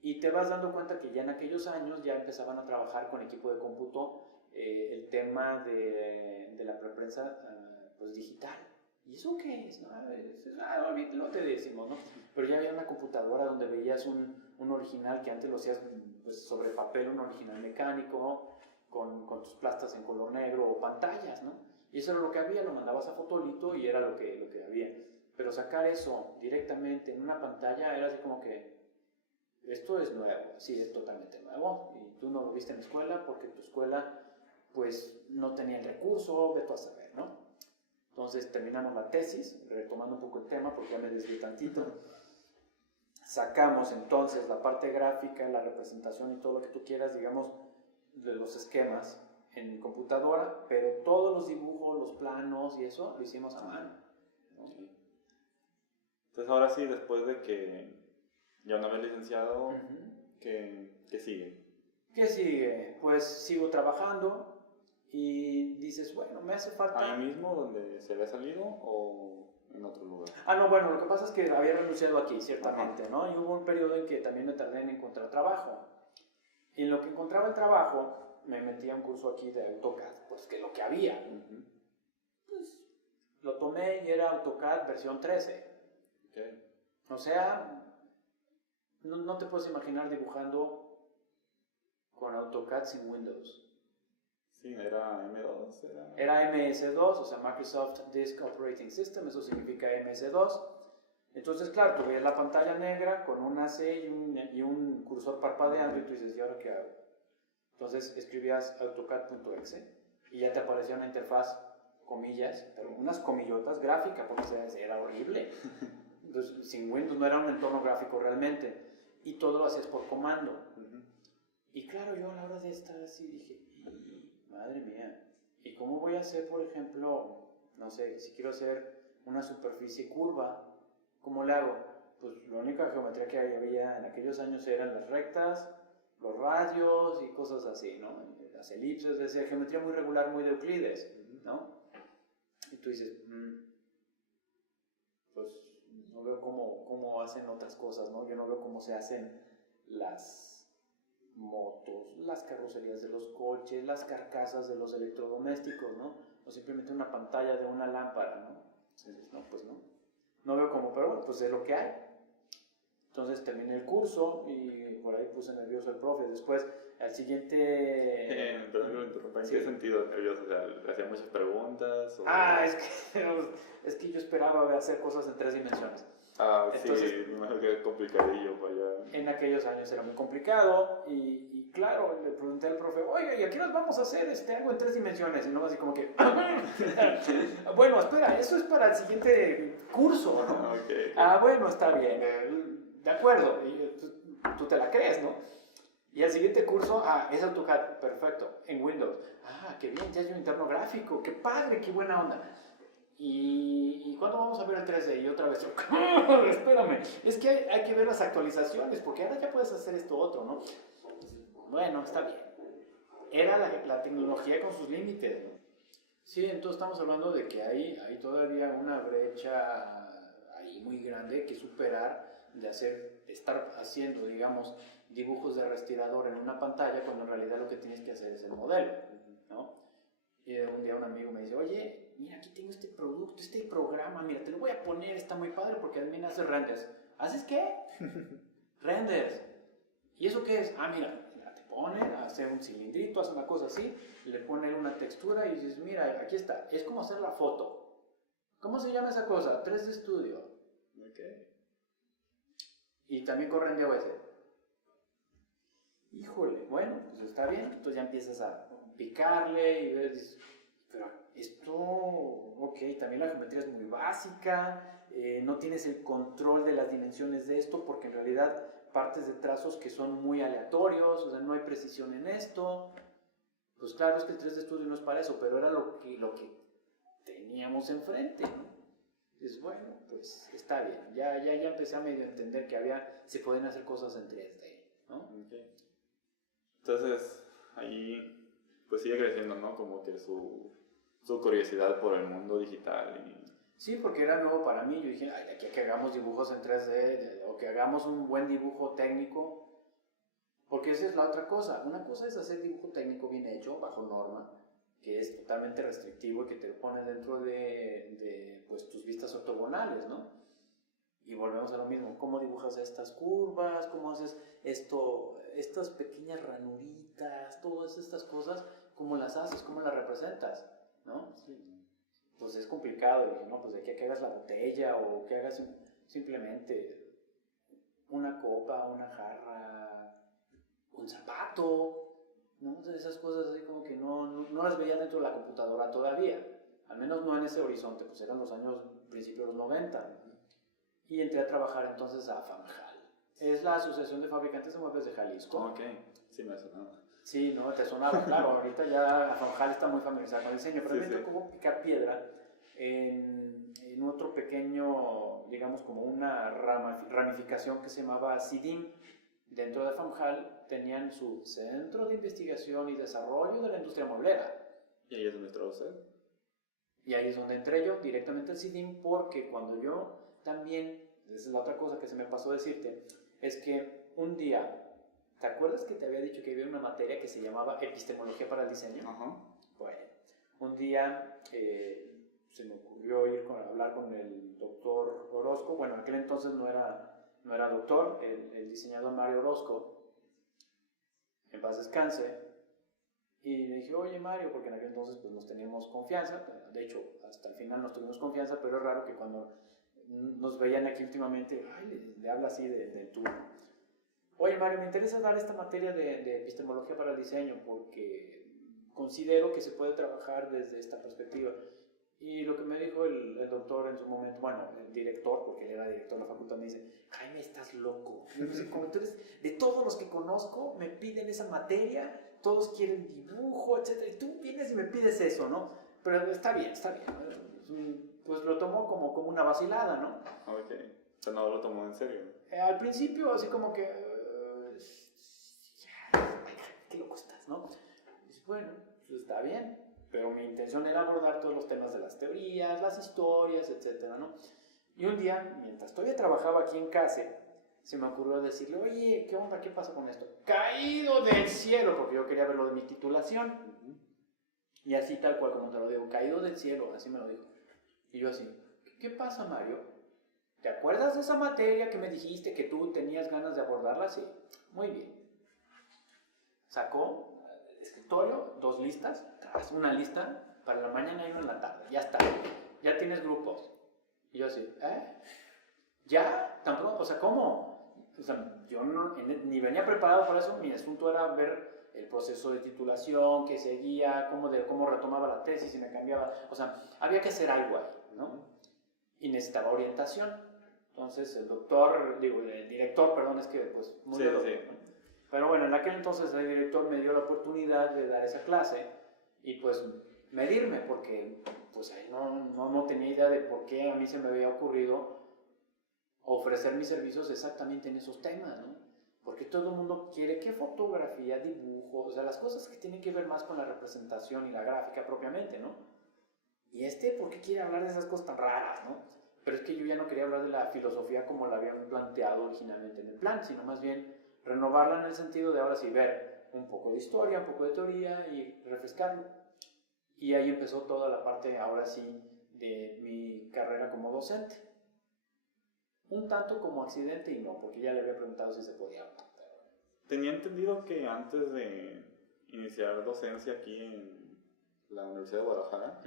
Y te vas dando cuenta que ya en aquellos años ya empezaban a trabajar con equipo de cómputo el tema de la preprensa pues, digital. ¿Y eso qué es? No te decimos, ¿no? Pero ya había una computadora donde veías un original que antes lo hacías pues, sobre papel, un original mecánico, con tus plastas en color negro o pantallas, ¿no? Y eso era lo que había, lo mandabas a Fotolito y era lo que había. Pero sacar eso directamente en una pantalla era así como que esto es nuevo, sí, es totalmente nuevo y tú no lo viste en la escuela porque tu escuela pues no tenía el recurso, vete a saber, ¿no? Entonces terminamos la tesis, retomando un poco el tema porque ya me desvié tantito. Sacamos entonces la parte gráfica, la representación y todo lo que tú quieras, digamos, de los esquemas en computadora, pero todos los dibujos, los planos y eso lo hicimos a mano, ¿no? Sí. Entonces ahora sí, después de que ya una vez licenciado, ¿qué sigue? ¿Qué sigue? Pues sigo trabajando y dices, bueno, me hace falta... ¿Ahí mismo donde se había salido o en otro lugar? No, bueno, lo que pasa es que había renunciado aquí, ciertamente, ¿no? Y hubo un periodo en que también me tardé en encontrar trabajo. Y en lo que encontraba el trabajo, me metí a un curso aquí de AutoCAD, pues que lo que había. Pues lo tomé y era AutoCAD versión 13. Okay. O sea, no te puedes imaginar dibujando con AutoCAD sin Windows. Sí, era M2. Era MS2, o sea, Microsoft Disk Operating System, eso significa MS2. Entonces, claro, tú veías la pantalla negra con un AC y un cursor parpadeando y tú dices, ¿y ahora qué hago? Entonces escribías AutoCAD.exe y ya te aparecía una interfaz, comillas, pero unas comillotas gráficas, porque era horrible. Entonces, sin Windows no era un entorno gráfico realmente. Y todo lo hacías por comando. Y claro, yo a la hora de estar así dije, madre mía, ¿y cómo voy a hacer, por ejemplo, no sé, si quiero hacer una superficie curva, ¿cómo le hago? Pues la única geometría que había en aquellos años eran las rectas, los radios y cosas así, ¿no? Las elipses, es decir, geometría muy regular, muy de Euclides, ¿no? Y tú dices, pues no veo cómo hacen otras cosas, ¿no? Yo no veo cómo se hacen las motos, las carrocerías de los coches, las carcasas de los electrodomésticos, ¿no? O simplemente una pantalla de una lámpara, ¿no? Entonces, no, pues no veo cómo, pero bueno, pues es lo que hay. Entonces terminé el curso y por ahí puse nervioso al profe. Después, al siguiente... Perdón que me interrumpa, ¿en qué sentido nervioso? O sea, ¿le hacía muchas preguntas? O... es que yo esperaba hacer cosas en 3 dimensiones. Entonces, sí, me imagino que es complicadillo para allá. En aquellos años era muy complicado y claro, le pregunté al profe, oiga, ¿y aquí nos vamos a hacer algo en 3 dimensiones? Y no así como que, bueno, espera, eso es para el siguiente curso, ¿no? Okay. Bueno, está bien, de acuerdo, y tú te la crees, ¿no? Y al siguiente curso, es AutoCAD, perfecto, en Windows. Qué bien, ya hay un interno gráfico, qué padre, qué buena onda. ¿Y cuándo vamos a ver el 3D? Y otra vez, espérame, es que hay que ver las actualizaciones, porque ahora ya puedes hacer esto otro, ¿no? Bueno, está bien. Era la tecnología con sus límites, ¿no? Sí, entonces estamos hablando de que hay todavía una brecha ahí muy grande que superar, de estar haciendo, digamos, dibujos de respirador en una pantalla cuando en realidad lo que tienes que hacer es el modelo, ¿no? Y un día un amigo me dice, oye, mira, aquí tengo este producto, este programa, mira, te lo voy a poner, está muy padre porque también hace renders. ¿Haces qué? Renders. ¿Y eso qué es? Ah, mira, te pone, hace un cilindrito, hace una cosa así, le pone una textura y dices, mira, aquí está, es como hacer la foto. ¿Cómo se llama esa cosa? 3D Studio. Okay. Y también corre en DOS. Híjole, bueno, pues está bien. Entonces ya empiezas a picarle y ves, pero esto, ok, también la geometría es muy básica, no tienes el control de las dimensiones de esto porque en realidad partes de trazos que son muy aleatorios, o sea, no hay precisión en esto. Pues claro, es que el 3D Studio no es para eso, pero era lo que teníamos enfrente, ¿no? Entonces, bueno, pues está bien, ya empecé a medio entender que se podían hacer cosas en 3D, ¿no? Okay. Entonces, ahí pues sigue creciendo, ¿no? Como que su curiosidad por el mundo digital. Sí, porque era nuevo para mí. Yo dije, ay, de aquí a que hagamos dibujos en 3D o que hagamos un buen dibujo técnico, porque esa es la otra cosa. Una cosa es hacer dibujo técnico bien hecho, bajo norma, que es totalmente restrictivo y que te pone dentro de pues, tus vistas ortogonales, ¿no? Y volvemos a lo mismo, ¿cómo dibujas estas curvas? ¿Cómo haces esto, estas pequeñas ranuritas? Todas estas cosas, ¿cómo las haces? ¿Cómo las representas? ¿No? Sí. Pues es complicado. Y dije, no, pues de aquí a que hagas la botella o que hagas simplemente una copa, una jarra, un zapato, ¿no? Entonces esas cosas así como que no las veía dentro de la computadora todavía. Al menos no en ese horizonte, pues eran los años, principios de los 90. Y entré a trabajar entonces a FAMJAL. Es la Asociación de Fabricantes de Muebles de Jalisco. Ok, sí me ha sonado. Sí, ¿no? Te sonaba, claro. Ahorita ya FAMJAL está muy familiarizada con el diseño, pero Sí, me tocó picar piedra en otro pequeño, digamos como una ramificación que se llamaba CIDIM. Dentro de FAMJAL tenían su Centro de Investigación y Desarrollo de la Industria Mueblera. ¿Y ahí es donde entró usted? Y ahí es donde entré yo directamente al CIDIM, porque cuando yo también, esa es la otra cosa que se me pasó a decirte, es que un día, ¿te acuerdas que te había dicho que había una materia que se llamaba Epistemología para el Diseño? Ajá. Bueno, un día se me ocurrió a hablar con el doctor Orozco. Bueno, en aquel entonces no era doctor, el diseñador Mario Orozco, en paz descanse. Y le dije, oye Mario, porque en aquel entonces pues nos teníamos confianza, de hecho hasta el final nos tuvimos confianza, pero es raro que cuando nos veían aquí últimamente, ay, le habla así de tú. Oye Mario, me interesa dar esta materia de epistemología para el diseño porque considero que se puede trabajar desde esta perspectiva. Y lo que me dijo el doctor en su momento, bueno, el director, porque él era director de la facultad, me dice, Jaime, estás loco. Yo no sé, como tú eres, de todos los que conozco, me piden esa materia, todos quieren dibujo, etc. Y tú vienes y me pides eso, ¿no? Pero está bien, está bien. Pues lo tomó como una vacilada, ¿no? Ok, o sea, no lo tomó en serio. Al principio, así como que, qué loco estás, ¿no? Y dice, bueno, pues está bien. Pero mi intención era abordar todos los temas de las teorías, las historias, etcétera, ¿no? Y un día, mientras todavía trabajaba aquí en CASE, se me ocurrió decirle, oye, ¿qué onda? ¿Qué pasa con esto? Caído del cielo, porque yo quería ver lo de mi titulación. Y así tal cual como te lo digo, caído del cielo, así me lo dijo. Y yo así, ¿qué pasa, Mario? ¿Te acuerdas de esa materia que me dijiste que tú tenías ganas de abordarla? Sí, muy bien. Sacó del escritorio 2 listas, una lista para la mañana y una en la tarde, ya está, ya tienes grupos. Y yo así, ¿ya? ¿Tan pronto? O sea, ¿cómo? O sea, yo ni venía preparado para eso, mi asunto era ver el proceso de titulación que seguía, cómo retomaba la tesis y me cambiaba, o sea, había que hacer algo ahí, ¿no? Y necesitaba orientación. Entonces el director, perdón, es que pues muy sí, loco, sí. ¿no? Pero bueno, en aquel entonces el director me dio la oportunidad de dar esa clase y pues medirme, porque pues no tenía idea de por qué a mí se me había ocurrido ofrecer mis servicios exactamente en esos temas, ¿no? Porque todo el mundo quiere que fotografía, dibujo, o sea, las cosas que tienen que ver más con la representación y la gráfica propiamente, ¿no? ¿y por qué quiere hablar de esas cosas tan raras, no? Pero es que yo ya no quería hablar de la filosofía como la habían planteado originalmente en el plan, sino más bien renovarla en el sentido de ahora sí ver un poco de historia, un poco de teoría y refrescarlo. Y ahí empezó toda la parte, ahora sí, de mi carrera como docente. Un tanto como accidente y no, porque ya le había preguntado si se podía. Tenía entendido que antes de iniciar docencia aquí en la Universidad de Guadalajara,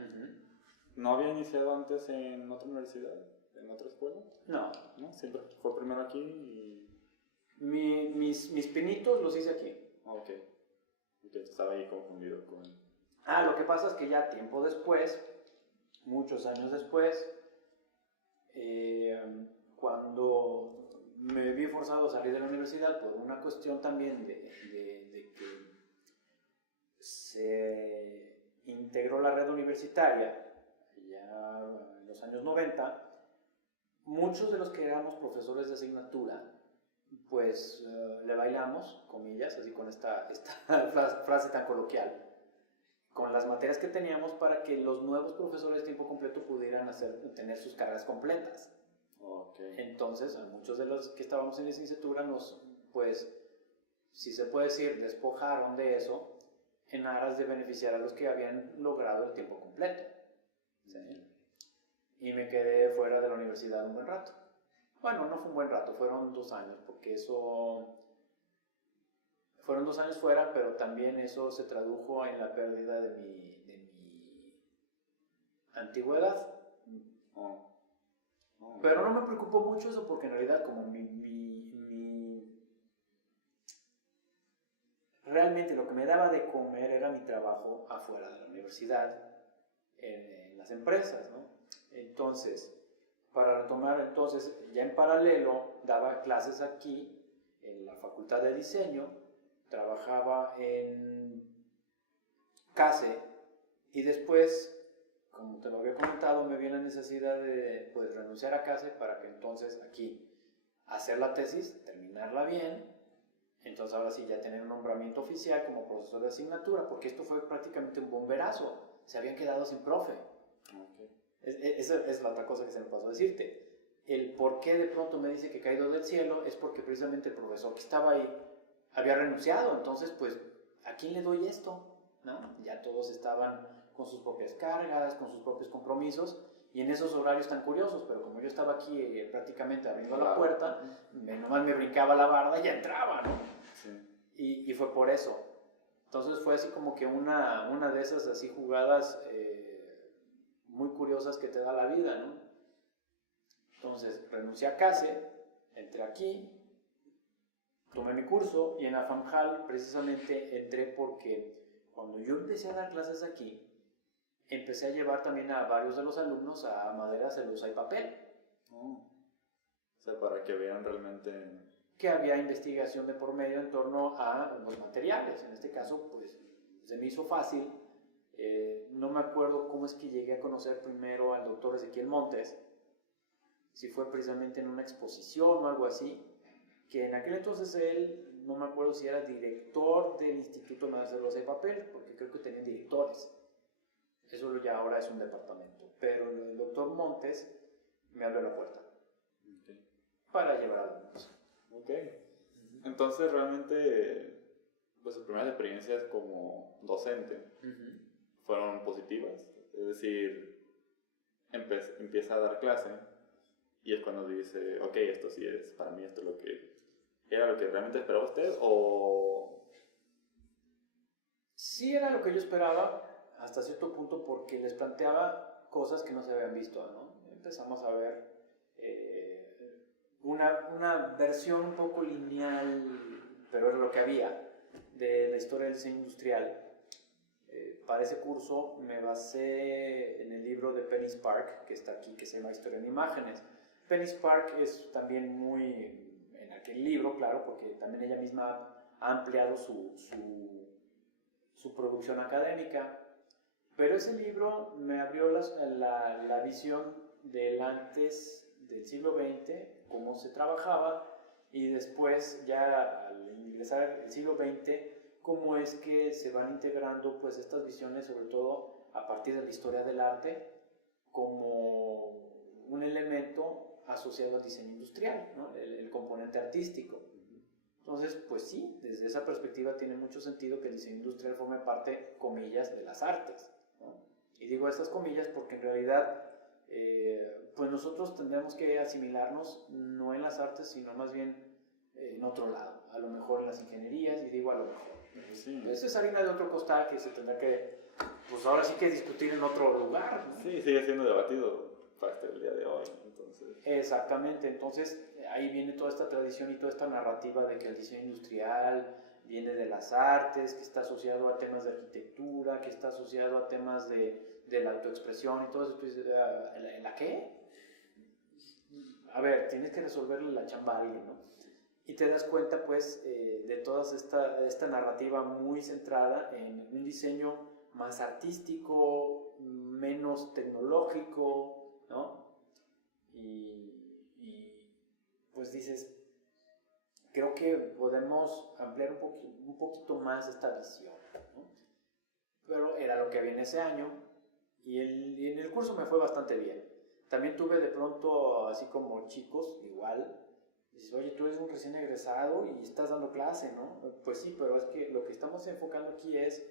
¿no había iniciado antes en otra universidad, en otra escuela? No. ¿No? Siempre fue primero aquí y... Mis pinitos los hice aquí. Ok. Y que estaba ahí confundido con... Lo que pasa es que ya tiempo después, muchos años después, cuando me vi forzado a salir de la universidad por una cuestión también de que se integró la red universitaria ya en los años 90, muchos de los que éramos profesores de asignatura, pues le bailamos, comillas, así con esta frase tan coloquial, con las materias que teníamos para que los nuevos profesores de tiempo completo pudieran tener sus cargas completas. Okay. Entonces, a muchos de los que estábamos en licenciatura pues, si se puede decir, despojaron de eso en aras de beneficiar a los que habían logrado el tiempo completo. ¿Sí? Y me quedé fuera de la universidad un buen rato. Bueno, no fue un buen rato, fueron 2 años, porque fueron 2 años fuera, pero también eso se tradujo en la pérdida de mi antigüedad. Pero no me preocupó mucho eso, porque en realidad como realmente lo que me daba de comer era mi trabajo afuera de la universidad, en las empresas, ¿no? Entonces, para retomar, ya en paralelo daba clases aquí en la Facultad de Diseño, trabajaba en CASE y después, como te lo había comentado, me vi la necesidad de pues, renunciar a CASE para que entonces aquí hacer la tesis, terminarla bien, entonces ahora sí ya tener un nombramiento oficial como profesor de asignatura, porque esto fue prácticamente un bomberazo, se habían quedado sin profe. Okay. Esa es la otra cosa que se me pasó a decirte. El por qué de pronto me dice que caído del cielo es porque precisamente el profesor que estaba ahí había renunciado, entonces pues ¿a quién le doy esto? ¿No? Ya todos estaban con sus propias cargas, con sus propios compromisos y en esos horarios tan curiosos, pero como yo estaba aquí prácticamente abriendo la puerta, nomás me brincaba la barda y ya entraba, ¿no? Sí. Y fue por eso. Entonces fue así como que una de esas así jugadas muy curiosas que te da la vida, ¿no? Entonces renuncié a CASE, entré aquí, tomé mi curso y en la FAMJAL precisamente entré porque cuando yo empecé a dar clases aquí, empecé a llevar también a varios de los alumnos a madera, celulosa y papel. O sea, para que vean realmente... que había investigación de por medio en torno a los materiales. En este caso, pues, se me hizo fácil. No me acuerdo cómo es que llegué a conocer primero al doctor Ezequiel Montes, si fue precisamente en una exposición o algo así, que en aquel entonces él, no me acuerdo si era director del Instituto de Madera, Celulosa y Papel, porque creo que tenían directores. Eso ya ahora es un departamento. Pero el doctor Montes me abrió la puerta para llevar alumnos. Ok. Entonces realmente pues sus primeras experiencias como docente fueron positivas. Es decir, empieza a dar clase y es cuando dice, ok, esto sí es, para mí esto es lo que era lo que realmente esperaba usted, o... Sí era lo que yo esperaba hasta cierto punto porque les planteaba cosas que no se habían visto, ¿no? Empezamos a ver una versión un poco lineal, pero era lo que había, de la historia del diseño industrial. Para ese curso me basé en el libro de Penny Spark, que está aquí, que se llama Historia en Imágenes. Penny Spark es también muy, en aquel libro, claro, porque también ella misma ha ampliado su producción académica, pero ese libro me abrió la visión del antes del siglo XX, cómo se trabajaba, y después ya al ingresar el siglo XX, cómo es que se van integrando pues estas visiones, sobre todo a partir de la historia del arte, como un elemento asociado al diseño industrial, ¿no? El componente artístico. Entonces, pues sí, desde esa perspectiva tiene mucho sentido que el diseño industrial forme parte, comillas, de las artes, ¿no? Y digo estas comillas porque en realidad, pues nosotros tendremos que asimilarnos no en las artes, sino más bien en otro lado, a lo mejor en las ingenierías, y digo a lo mejor. Sí. Esa es harina de otro costal que se tendrá que, pues ahora sí que discutir en otro lugar, ¿no? Sí, sigue siendo debatido hasta el día de hoy, entonces. Exactamente, entonces ahí viene toda esta tradición y toda esta narrativa de que el diseño industrial viene de las artes, que está asociado a temas de arquitectura, que está asociado a temas de la autoexpresión y todo eso. Tú dices, ¿la qué? A ver, tienes que resolverle la chamba a alguien, ¿no? Y te das cuenta, pues, de toda esta narrativa muy centrada en un diseño más artístico, menos tecnológico, ¿no? Y pues dices, creo que podemos ampliar un poquito más esta visión, ¿no? Pero era lo que había en ese año y en el curso me fue bastante bien. También tuve de pronto, así como chicos, igual, dices, oye, tú eres un recién egresado y estás dando clase, ¿no? Pues sí, pero es que lo que estamos enfocando aquí es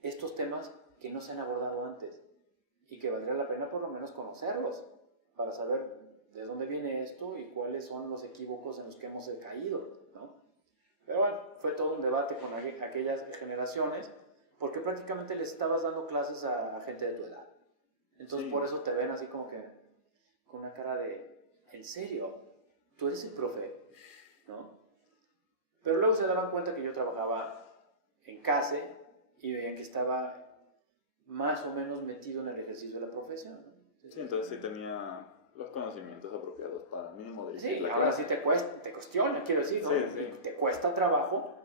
estos temas que no se han abordado antes y que valdría la pena por lo menos conocerlos para saber de dónde viene esto y cuáles son los equívocos en los que hemos caído, ¿no? Pero bueno, fue todo un debate con aquellas generaciones porque prácticamente les estabas dando clases a gente de tu edad. Entonces Sí. por eso te ven así como que con una cara de, ¿en serio? ¿Tú eres el profe? ¿No? Pero luego se daban cuenta que yo trabajaba en CASE y veían que estaba más o menos metido en el ejercicio de la profesión, ¿no? Sí, entonces sí tenía los conocimientos apropiados para mínimo dirigir Sí, la ahora clase. sí te cuestiona, quiero decir, ¿no? Sí, sí. Te cuesta trabajo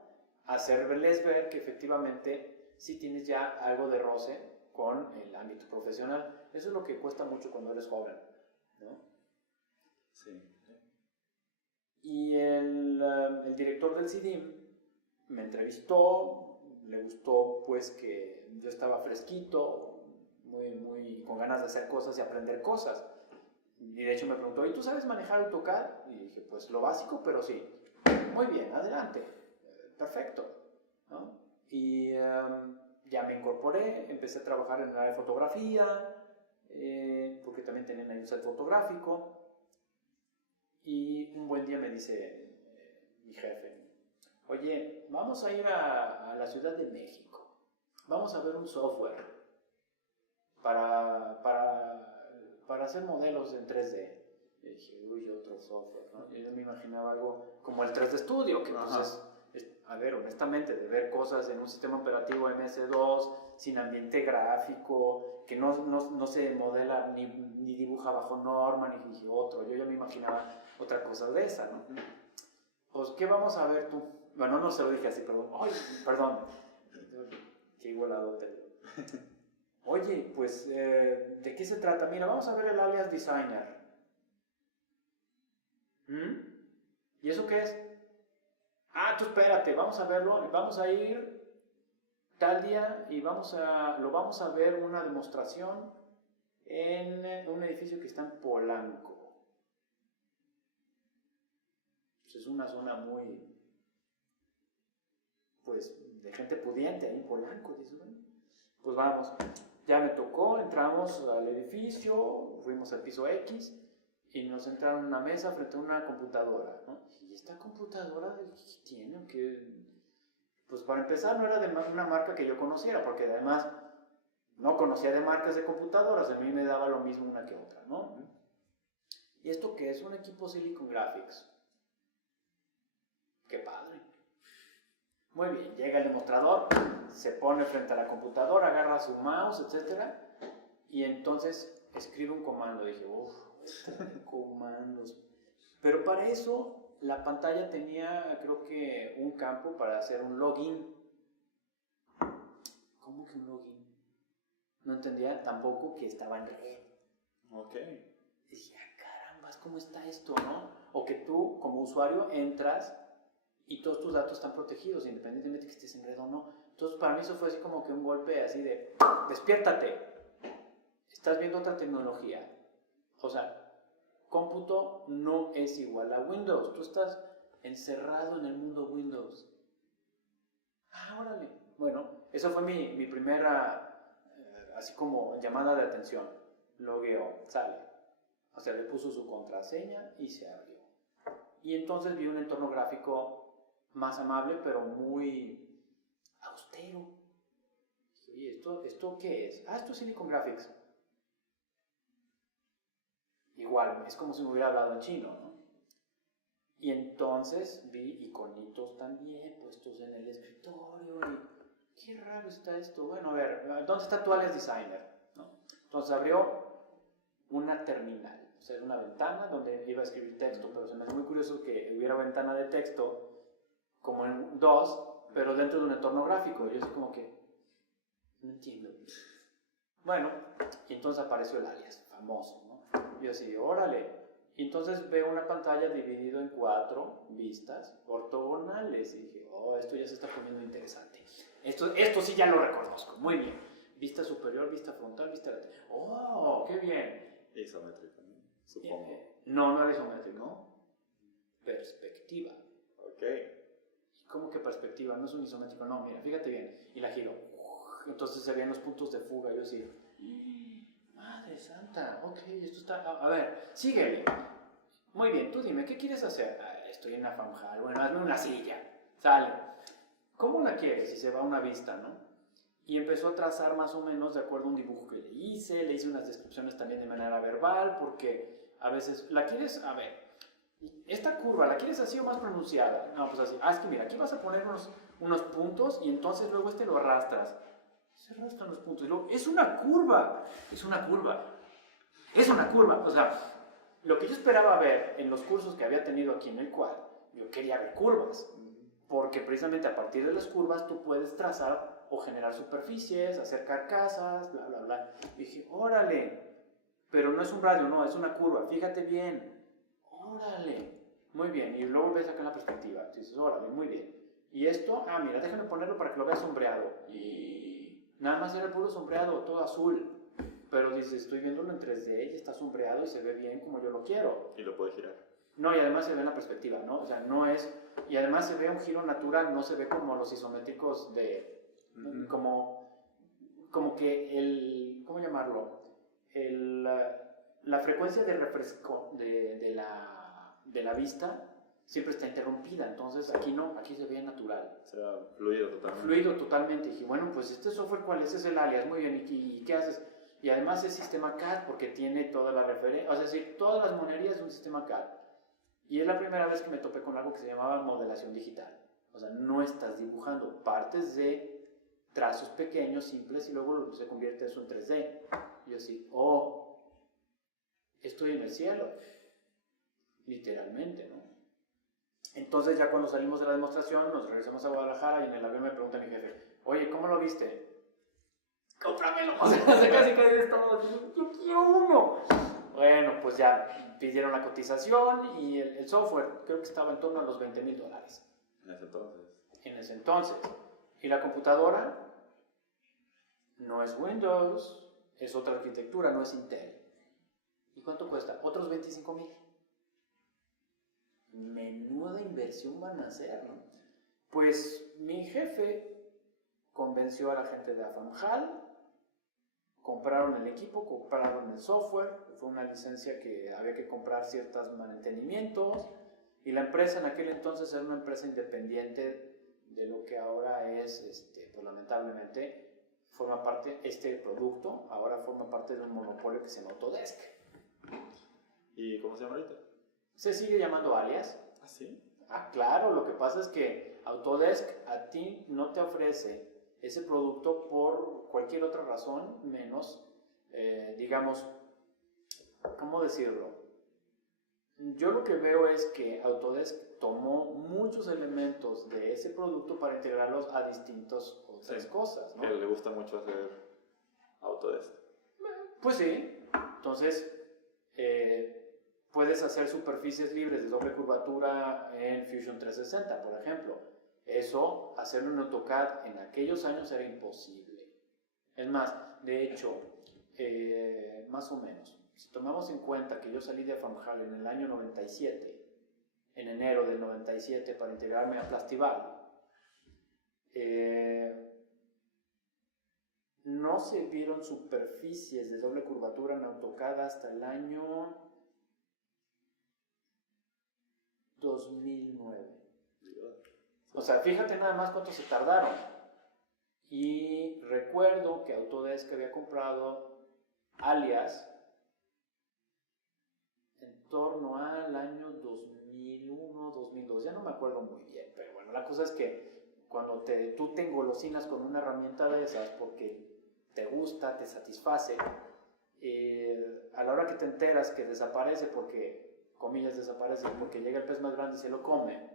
hacerles ver que efectivamente sí tienes ya algo de roce con el ámbito profesional. Eso es lo que cuesta mucho cuando eres joven, ¿no? Sí. Y el director del CIDIM me entrevistó, le gustó pues que yo estaba fresquito, muy con ganas de hacer cosas y aprender cosas. Y de hecho me preguntó, ¿y tú sabes manejar AutoCAD? Y dije, pues lo básico, pero sí. Muy bien, adelante. Perfecto, ¿no? Y ya me incorporé, empecé a trabajar en el área de fotografía, porque también tenían ahí un set fotográfico. Y un buen día me dice mi jefe, oye, vamos a ir a la Ciudad de México. Vamos a ver un software para hacer modelos en 3D. Y dije, uy, otro software, ¿no? Yo me imaginaba algo como el 3D Studio, que pues a ver, honestamente, de ver cosas en un sistema operativo MS2, sin ambiente gráfico, que no se modela ni dibuja bajo norma, ni dije otro. Yo ya me imaginaba otra cosa de esa, ¿no? Pues, ¿qué vamos a ver tú? Bueno, no se lo dije así, perdón. Ay, perdón. Qué igualado te digo. Oye, pues, ¿de qué se trata? Mira, vamos a ver el alias designer. ¿Y eso qué es? Ah, tú espérate, vamos a verlo, vamos a ir tal día y lo vamos a ver una demostración en un edificio que está en Polanco. Pues es una zona muy, pues, de gente pudiente ahí en Polanco. Dice, bueno, pues vamos. Ya me tocó, entramos al edificio, fuimos al piso X y nos entraron en una mesa frente a una computadora, ¿no? ¿Y esta computadora qué tiene? Pues para empezar no era de una marca que yo conociera, porque además no conocía de marcas de computadoras, a mí me daba lo mismo una que otra, ¿no? ¿Y esto qué es? Un equipo Silicon Graphics. ¡Qué padre! Muy bien, llega el demostrador, se pone frente a la computadora, agarra su mouse, etc. Y entonces escribe un comando. Dije, uff, comandos. Pero para eso la pantalla tenía, creo que, un campo para hacer un login. ¿Cómo que un login? No entendía tampoco que estaba en red. Ok. Y dije, carambas, ¿cómo está esto, no? O que tú, como usuario, entras y todos tus datos están protegidos, independientemente de que estés en red o no. Entonces, para mí eso fue así como que un golpe así de, despiértate, estás viendo otra tecnología. O sea, cómputo no es igual a Windows. Tú estás encerrado en el mundo Windows. Ah, órale. Bueno, eso fue mi primera, así como llamada de atención. Logueó, sale. O sea, le puso su contraseña y se abrió. Y entonces vi un entorno gráfico más amable, pero muy austero. Oye, ¿esto qué es? Ah, esto es Silicon Graphics. Igual, es como si me hubiera hablado en chino, ¿no? Y entonces vi iconitos también puestos en el escritorio y qué raro está esto. Bueno, a ver, ¿dónde está tu alias designer? ¿No? Entonces abrió una terminal, o sea, una ventana donde iba a escribir texto, pero se me hace muy curioso que hubiera ventana de texto como en DOS, pero dentro de un entorno gráfico. Yo así como que, no entiendo. Bueno, y entonces apareció el alias, famoso, ¿no? Yo así, órale. Y entonces veo una pantalla dividida en 4 vistas ortogonales. Y dije, oh, esto ya se está poniendo interesante. Esto sí ya lo reconozco. Muy bien. Vista superior, vista frontal, vista lateral. Oh, qué bien. Isométrico, ¿no? Supongo. No era isométrico, ¿no? Perspectiva. Ok. ¿Cómo que perspectiva? No es un isométrico. No, mira, fíjate bien. Y la giro. Entonces se veían los puntos de fuga. Yo así, madre santa, ok, esto está... A ver, síguele. Muy bien, tú dime, ¿qué quieres hacer? Estoy en la FAMJAL, bueno, hazme una silla. Sale. ¿Cómo la quieres? Si se va a una vista, ¿no? Y empezó a trazar más o menos de acuerdo a un dibujo que le hice unas descripciones también de manera verbal, porque a veces, ¿la quieres? A ver, esta curva, ¿la quieres así o más pronunciada? No, pues así. Es que mira, aquí vas a poner unos puntos y entonces luego lo arrastras. Se arrastran los puntos y luego, es una curva. O sea, lo que yo esperaba ver en los cursos que había tenido aquí en el quad, yo quería ver curvas, porque precisamente a partir de las curvas tú puedes trazar o generar superficies, hacer carcasas, bla, bla, bla. Y dije, órale, pero no es un radio, no, es una curva, fíjate bien, órale, muy bien. Y luego ves acá en la perspectiva, y dices, órale, muy bien. Y esto, mira, déjame ponerlo para que lo veas sombreado. Y nada más era el puro sombreado, todo azul. Pero dices, estoy viéndolo en 3D y está sombreado y se ve bien como yo lo quiero. Y lo puedes girar. No, y además se ve en la perspectiva, ¿no? O sea, no es... Y además se ve un giro natural, no se ve como los isométricos de... Como que el... ¿Cómo llamarlo? La frecuencia de refresco de la vista siempre está interrumpida, entonces aquí no, aquí se ve natural. O sea, fluido totalmente. Fluido totalmente. Y dije, bueno, pues este software, ¿cuál es? Es el alias, muy bien, ¿y qué haces? Y además es sistema CAD porque tiene toda la referencia, o sea, decir, todas las monerías es un sistema CAD. Y es la primera vez que me topé con algo que se llamaba modelación digital. O sea, no estás dibujando, partes de trazos pequeños, simples, y luego se convierte eso en 3D. Y yo así, oh, estoy en el cielo, literalmente, ¿no? Entonces ya cuando salimos de la demostración, nos regresamos a Guadalajara y en el avión me pregunta mi jefe, oye, ¿cómo lo viste? ¡Cómpramelo! O sea, casi de todo, yo quiero uno. Bueno, pues ya pidieron la cotización y el software creo que estaba en torno a los $20,000. En ese entonces. En ese entonces. Y la computadora no es Windows, es otra arquitectura, no es Intel. ¿Y cuánto cuesta? Otros 25,000. Menuda inversión van a hacer, ¿no? Pues mi jefe convenció a la gente de AFAMJAL, compraron el equipo, compraron el software, fue una licencia que había que comprar ciertos mantenimientos, y la empresa en aquel entonces era una empresa independiente de lo que ahora es, pues lamentablemente, forma parte, este producto ahora forma parte de un monopolio que se llama Autodesk. ¿Y cómo se llama ahorita? Se sigue llamando Alias. ¿Ah, sí? Claro, lo que pasa es que Autodesk a ti no te ofrece ese producto por cualquier otra razón menos, digamos, ¿cómo decirlo? Yo lo que veo es que Autodesk tomó muchos elementos de ese producto para integrarlos a distintas otras cosas, ¿no? Que le gusta mucho hacer Autodesk. Pues sí, entonces puedes hacer superficies libres de doble curvatura en Fusion 360, por ejemplo. Eso, hacerlo en AutoCAD en aquellos años era imposible. Es más, de hecho, más o menos. Si tomamos en cuenta que yo salí de FAMJAL en el año 97, en enero del 97, para integrarme a Plastival, no se vieron superficies de doble curvatura en AutoCAD hasta el año 2009. O sea, fíjate nada más cuánto se tardaron. Y recuerdo que Autodesk había comprado Alias en torno al año 2001, 2002. Ya no me acuerdo muy bien, pero bueno, la cosa es que cuando tú te engolosinas con una herramienta de esas porque te gusta, te satisface, a la hora que te enteras que desaparece porque, comillas, desaparece porque llega el pez más grande y se lo come,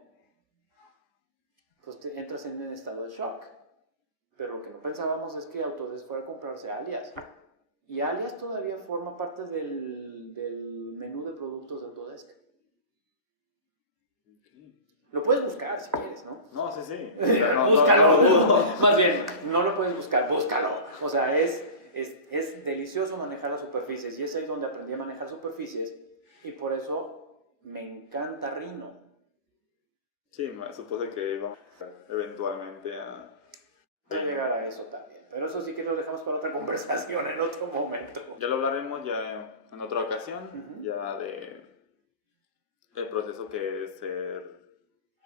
pues te entras en un estado de shock. Pero lo que no pensábamos es que Autodesk fuera a comprarse Alias. Y Alias todavía forma parte del menú de productos de Autodesk. Lo puedes buscar si quieres, ¿no? No, sí, sí. Búscalo. No. Más bien, no lo puedes buscar, búscalo. O sea, es delicioso manejar las superficies. Y es ahí donde aprendí a manejar superficies. Y por eso me encanta Rhino. Sí, supuse que íbamos eventualmente a llegar a eso también. Pero eso sí que lo dejamos para otra conversación en otro momento. Ya lo hablaremos ya en otra ocasión, ya del proceso que es ser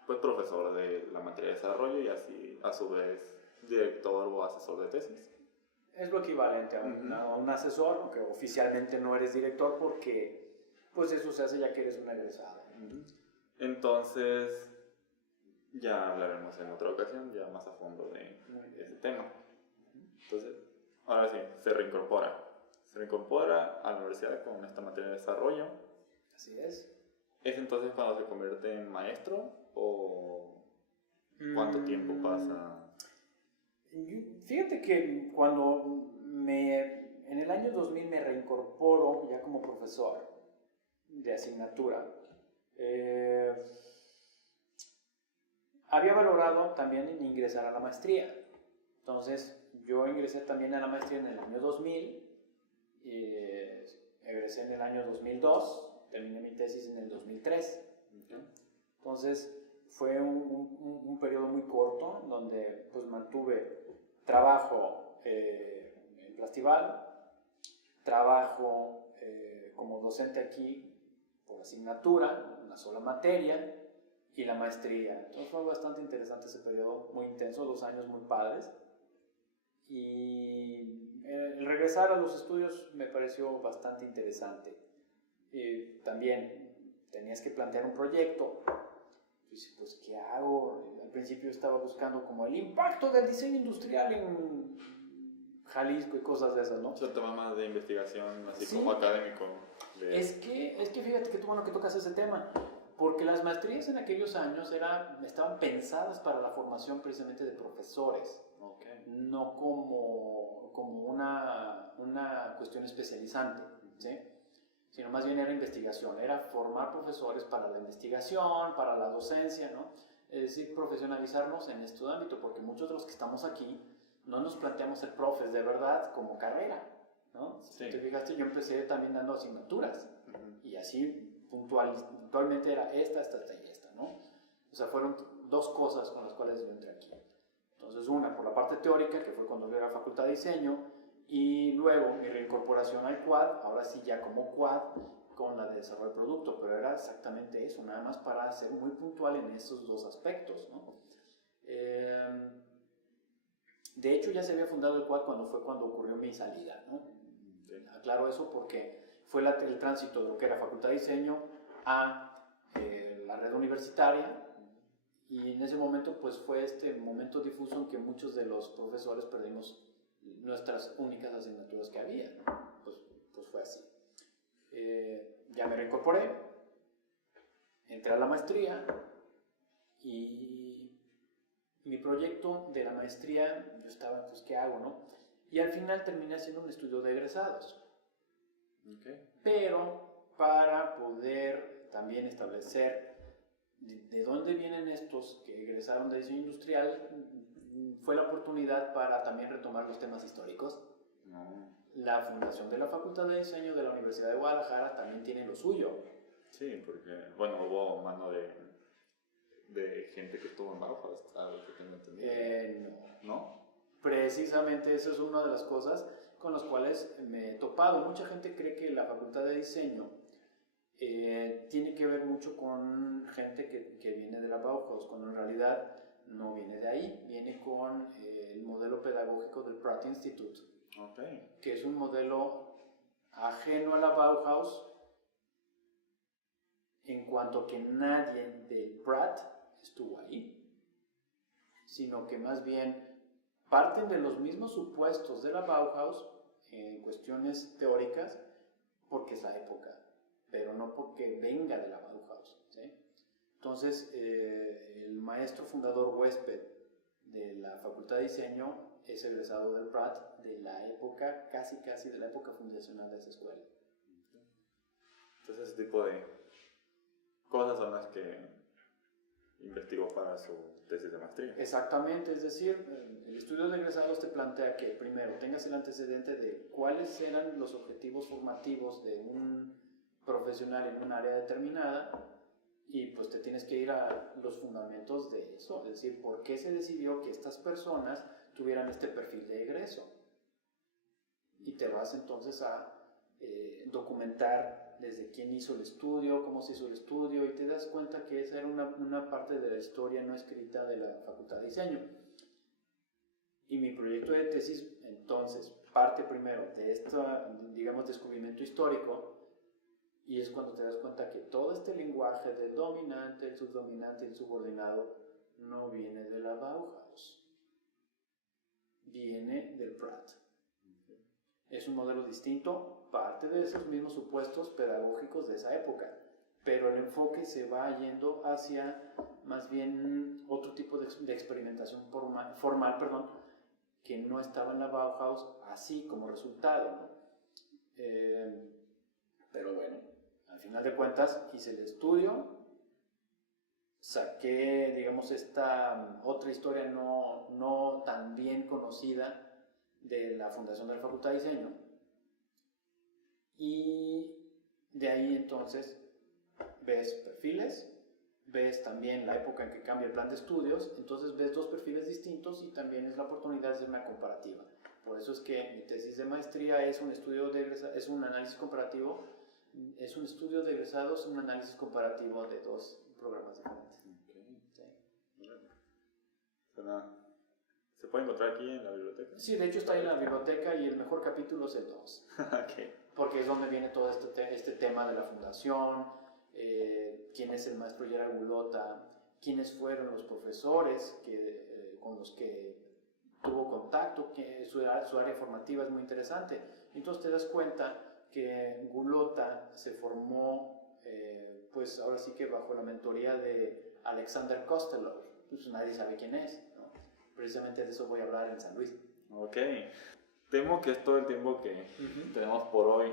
pues, profesor de la materia de desarrollo y así a su vez director o asesor de tesis. Es lo equivalente a un asesor, aunque oficialmente no eres director porque pues eso se hace ya que eres un egresado. Entonces ya hablaremos en otra ocasión, ya más a fondo de ese tema. Entonces, ahora sí, se reincorpora a la universidad con esta materia de desarrollo. Así es. ¿Es entonces cuando se convierte en maestro o cuánto tiempo pasa? Fíjate que cuando en el año 2000 me reincorporo ya como profesor de asignatura, había valorado también en ingresar a la maestría. Entonces, yo ingresé también a la maestría en el año 2000, egresé en el año 2002, terminé mi tesis en el 2003. Entonces, fue un periodo muy corto donde pues mantuve trabajo en Plastival, trabajo como docente aquí por asignatura, una sola materia, y la maestría. Entonces fue bastante interesante ese periodo, muy intenso, 2 años muy padres. Y el regresar a los estudios me pareció bastante interesante. También tenías que plantear un proyecto. Y dices, pues, ¿qué hago? Al principio estaba buscando como el impacto del diseño industrial en Jalisco y cosas de esas, ¿no? Eso tema más de investigación, así sí. como académico. Es que fíjate que tú, bueno, que tocas ese tema. Porque las maestrías en aquellos años estaban pensadas para la formación precisamente de profesores, no como una cuestión especializante, ¿sí? Sino más bien era investigación, era formar profesores para la investigación, para la docencia, ¿no? Es decir, profesionalizarnos en este ámbito, porque muchos de los que estamos aquí no nos planteamos ser profes de verdad como carrera, ¿no? Sí. Si te fijaste, yo empecé también dando asignaturas, y así puntualmente era esta y esta, ¿no? O sea, fueron 2 cosas con las cuales yo entré aquí. Entonces, una, por la parte teórica, que fue cuando fui a la Facultad de Diseño, y luego mi reincorporación al QUAD, ahora sí ya como QUAD, con la de desarrollo de producto, pero era exactamente eso, nada más para ser muy puntual en esos 2 aspectos, ¿no? De hecho, ya se había fundado el QUAD cuando ocurrió mi salida, ¿no? Aclaro eso porque fue el tránsito de lo que era Facultad de Diseño a la red universitaria, y en ese momento pues fue este momento difuso en que muchos de los profesores perdimos nuestras únicas asignaturas que había, ¿no? Pues fue así. Ya me reincorporé, entré a la maestría y mi proyecto de la maestría, yo estaba, pues, ¿qué hago, no? Y al final terminé haciendo un estudio de egresados. Pero para poder también establecer de dónde vienen estos que egresaron de diseño industrial, fue la oportunidad para también retomar los temas históricos. la fundación de la Facultad de Diseño de la Universidad de Guadalajara también tiene lo suyo. Sí, porque, bueno, hubo mano de gente que estuvo en Bauhaus, a lo que tengo entendido. No. ¿No? Precisamente eso es una de las cosas con las cuales me he topado. Mucha gente cree que la Facultad de Diseño tiene que ver mucho con gente que viene de la Bauhaus, cuando en realidad no viene de ahí, viene con el modelo pedagógico del Pratt Institute, Okay. que es un modelo ajeno a la Bauhaus en cuanto a que nadie del Pratt estuvo ahí, sino que más bien parten de los mismos supuestos de la Bauhaus en cuestiones teóricas porque es la época, pero no porque venga de la Bauhaus, ¿sí? Entonces, el maestro fundador huésped de la Facultad de Diseño es egresado del Pratt de la época, casi de la época fundacional de esa escuela. Entonces ese tipo de cosas son las que investigó para su tesis de maestría. Exactamente, es decir, el estudio de egresados te plantea que primero tengas el antecedente de cuáles eran los objetivos formativos de un profesional en un área determinada y pues te tienes que ir a los fundamentos de eso, es decir, por qué se decidió que estas personas tuvieran este perfil de egreso. Y te vas entonces a documentar desde quién hizo el estudio, cómo se hizo el estudio, y te das cuenta que esa era una parte de la historia no escrita de la Facultad de Diseño. Y mi proyecto de tesis entonces parte primero de este, digamos, descubrimiento histórico, y es cuando te das cuenta que todo este lenguaje del dominante, el subdominante y el subordinado no viene de la Bauhaus, viene del Pratt. Es un modelo distinto, parte de esos mismos supuestos pedagógicos de esa época, pero el enfoque se va yendo hacia más bien otro tipo de experimentación formal, que no estaba en la Bauhaus así como resultado, ¿no? Pero bueno, al final de cuentas hice el estudio, saqué, digamos, esta otra historia no tan bien conocida de la fundación de la Facultad de Diseño, y de ahí entonces ves perfiles, ves también la época en que cambia el plan de estudios, entonces ves dos perfiles distintos y también es la oportunidad de hacer una comparativa. Por eso es que mi tesis de maestría es un estudio es un análisis comparativo, es un estudio de egresados, un análisis comparativo de dos programas diferentes. Okay. Sí. ¿Se puede encontrar aquí en la biblioteca? Sí, de hecho está ahí en la biblioteca y el mejor capítulo es el 2. Okay. Porque es donde viene todo este tema de la fundación, quién es el maestro Gerard Gullotta, quiénes fueron los profesores con los que tuvo contacto, que su área formativa es muy interesante. Entonces te das cuenta que Gullotta se formó, pues ahora sí que bajo la mentoría de Alexander Kostelov, pues nadie sabe quién es, ¿no? Precisamente de eso voy a hablar en San Luis. Ok. Temo que es todo el tiempo que tenemos por hoy.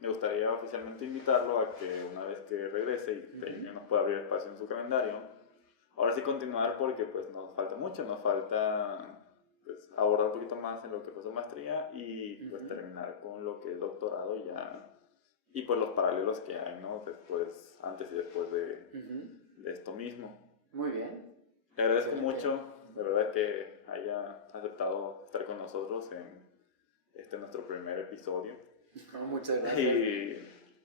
Me gustaría oficialmente invitarlo a que una vez que regrese y nos pueda abrir espacio en su calendario, ahora sí continuar porque pues nos falta mucho, nos falta pues, abordar un poquito más en lo que fue su maestría y pues terminar con lo que es doctorado ya y pues los paralelos que hay, ¿no? Después, antes y después de esto mismo. Muy bien. Le agradezco mucho, de verdad, que haya aceptado estar con nosotros en nuestro primer episodio. Muchas gracias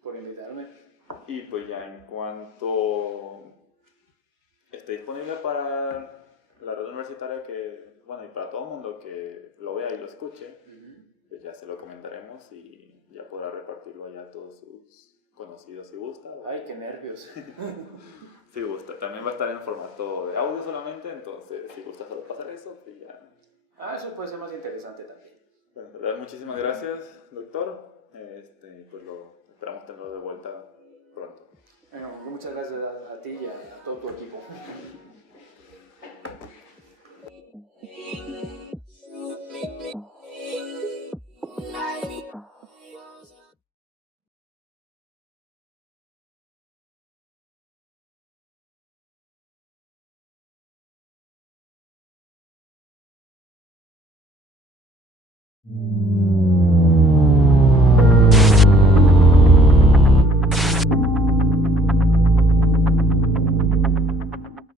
por invitarme. Y pues ya en cuanto esté disponible para la red universitaria y para todo el mundo que lo vea y lo escuche, pues ya se lo comentaremos y ya podrá repartirlo allá a todos sus conocidos si gusta. Ay, qué nervios. Si gusta, también va a estar en formato de audio solamente, entonces si gusta solo pasar eso, pues ya. Eso puede ser más interesante también. Bueno, de verdad, muchísimas gracias, doctor. Pues esperamos tenerlo de vuelta pronto. Bueno, muchas gracias a ti y a todo tu equipo. Mm.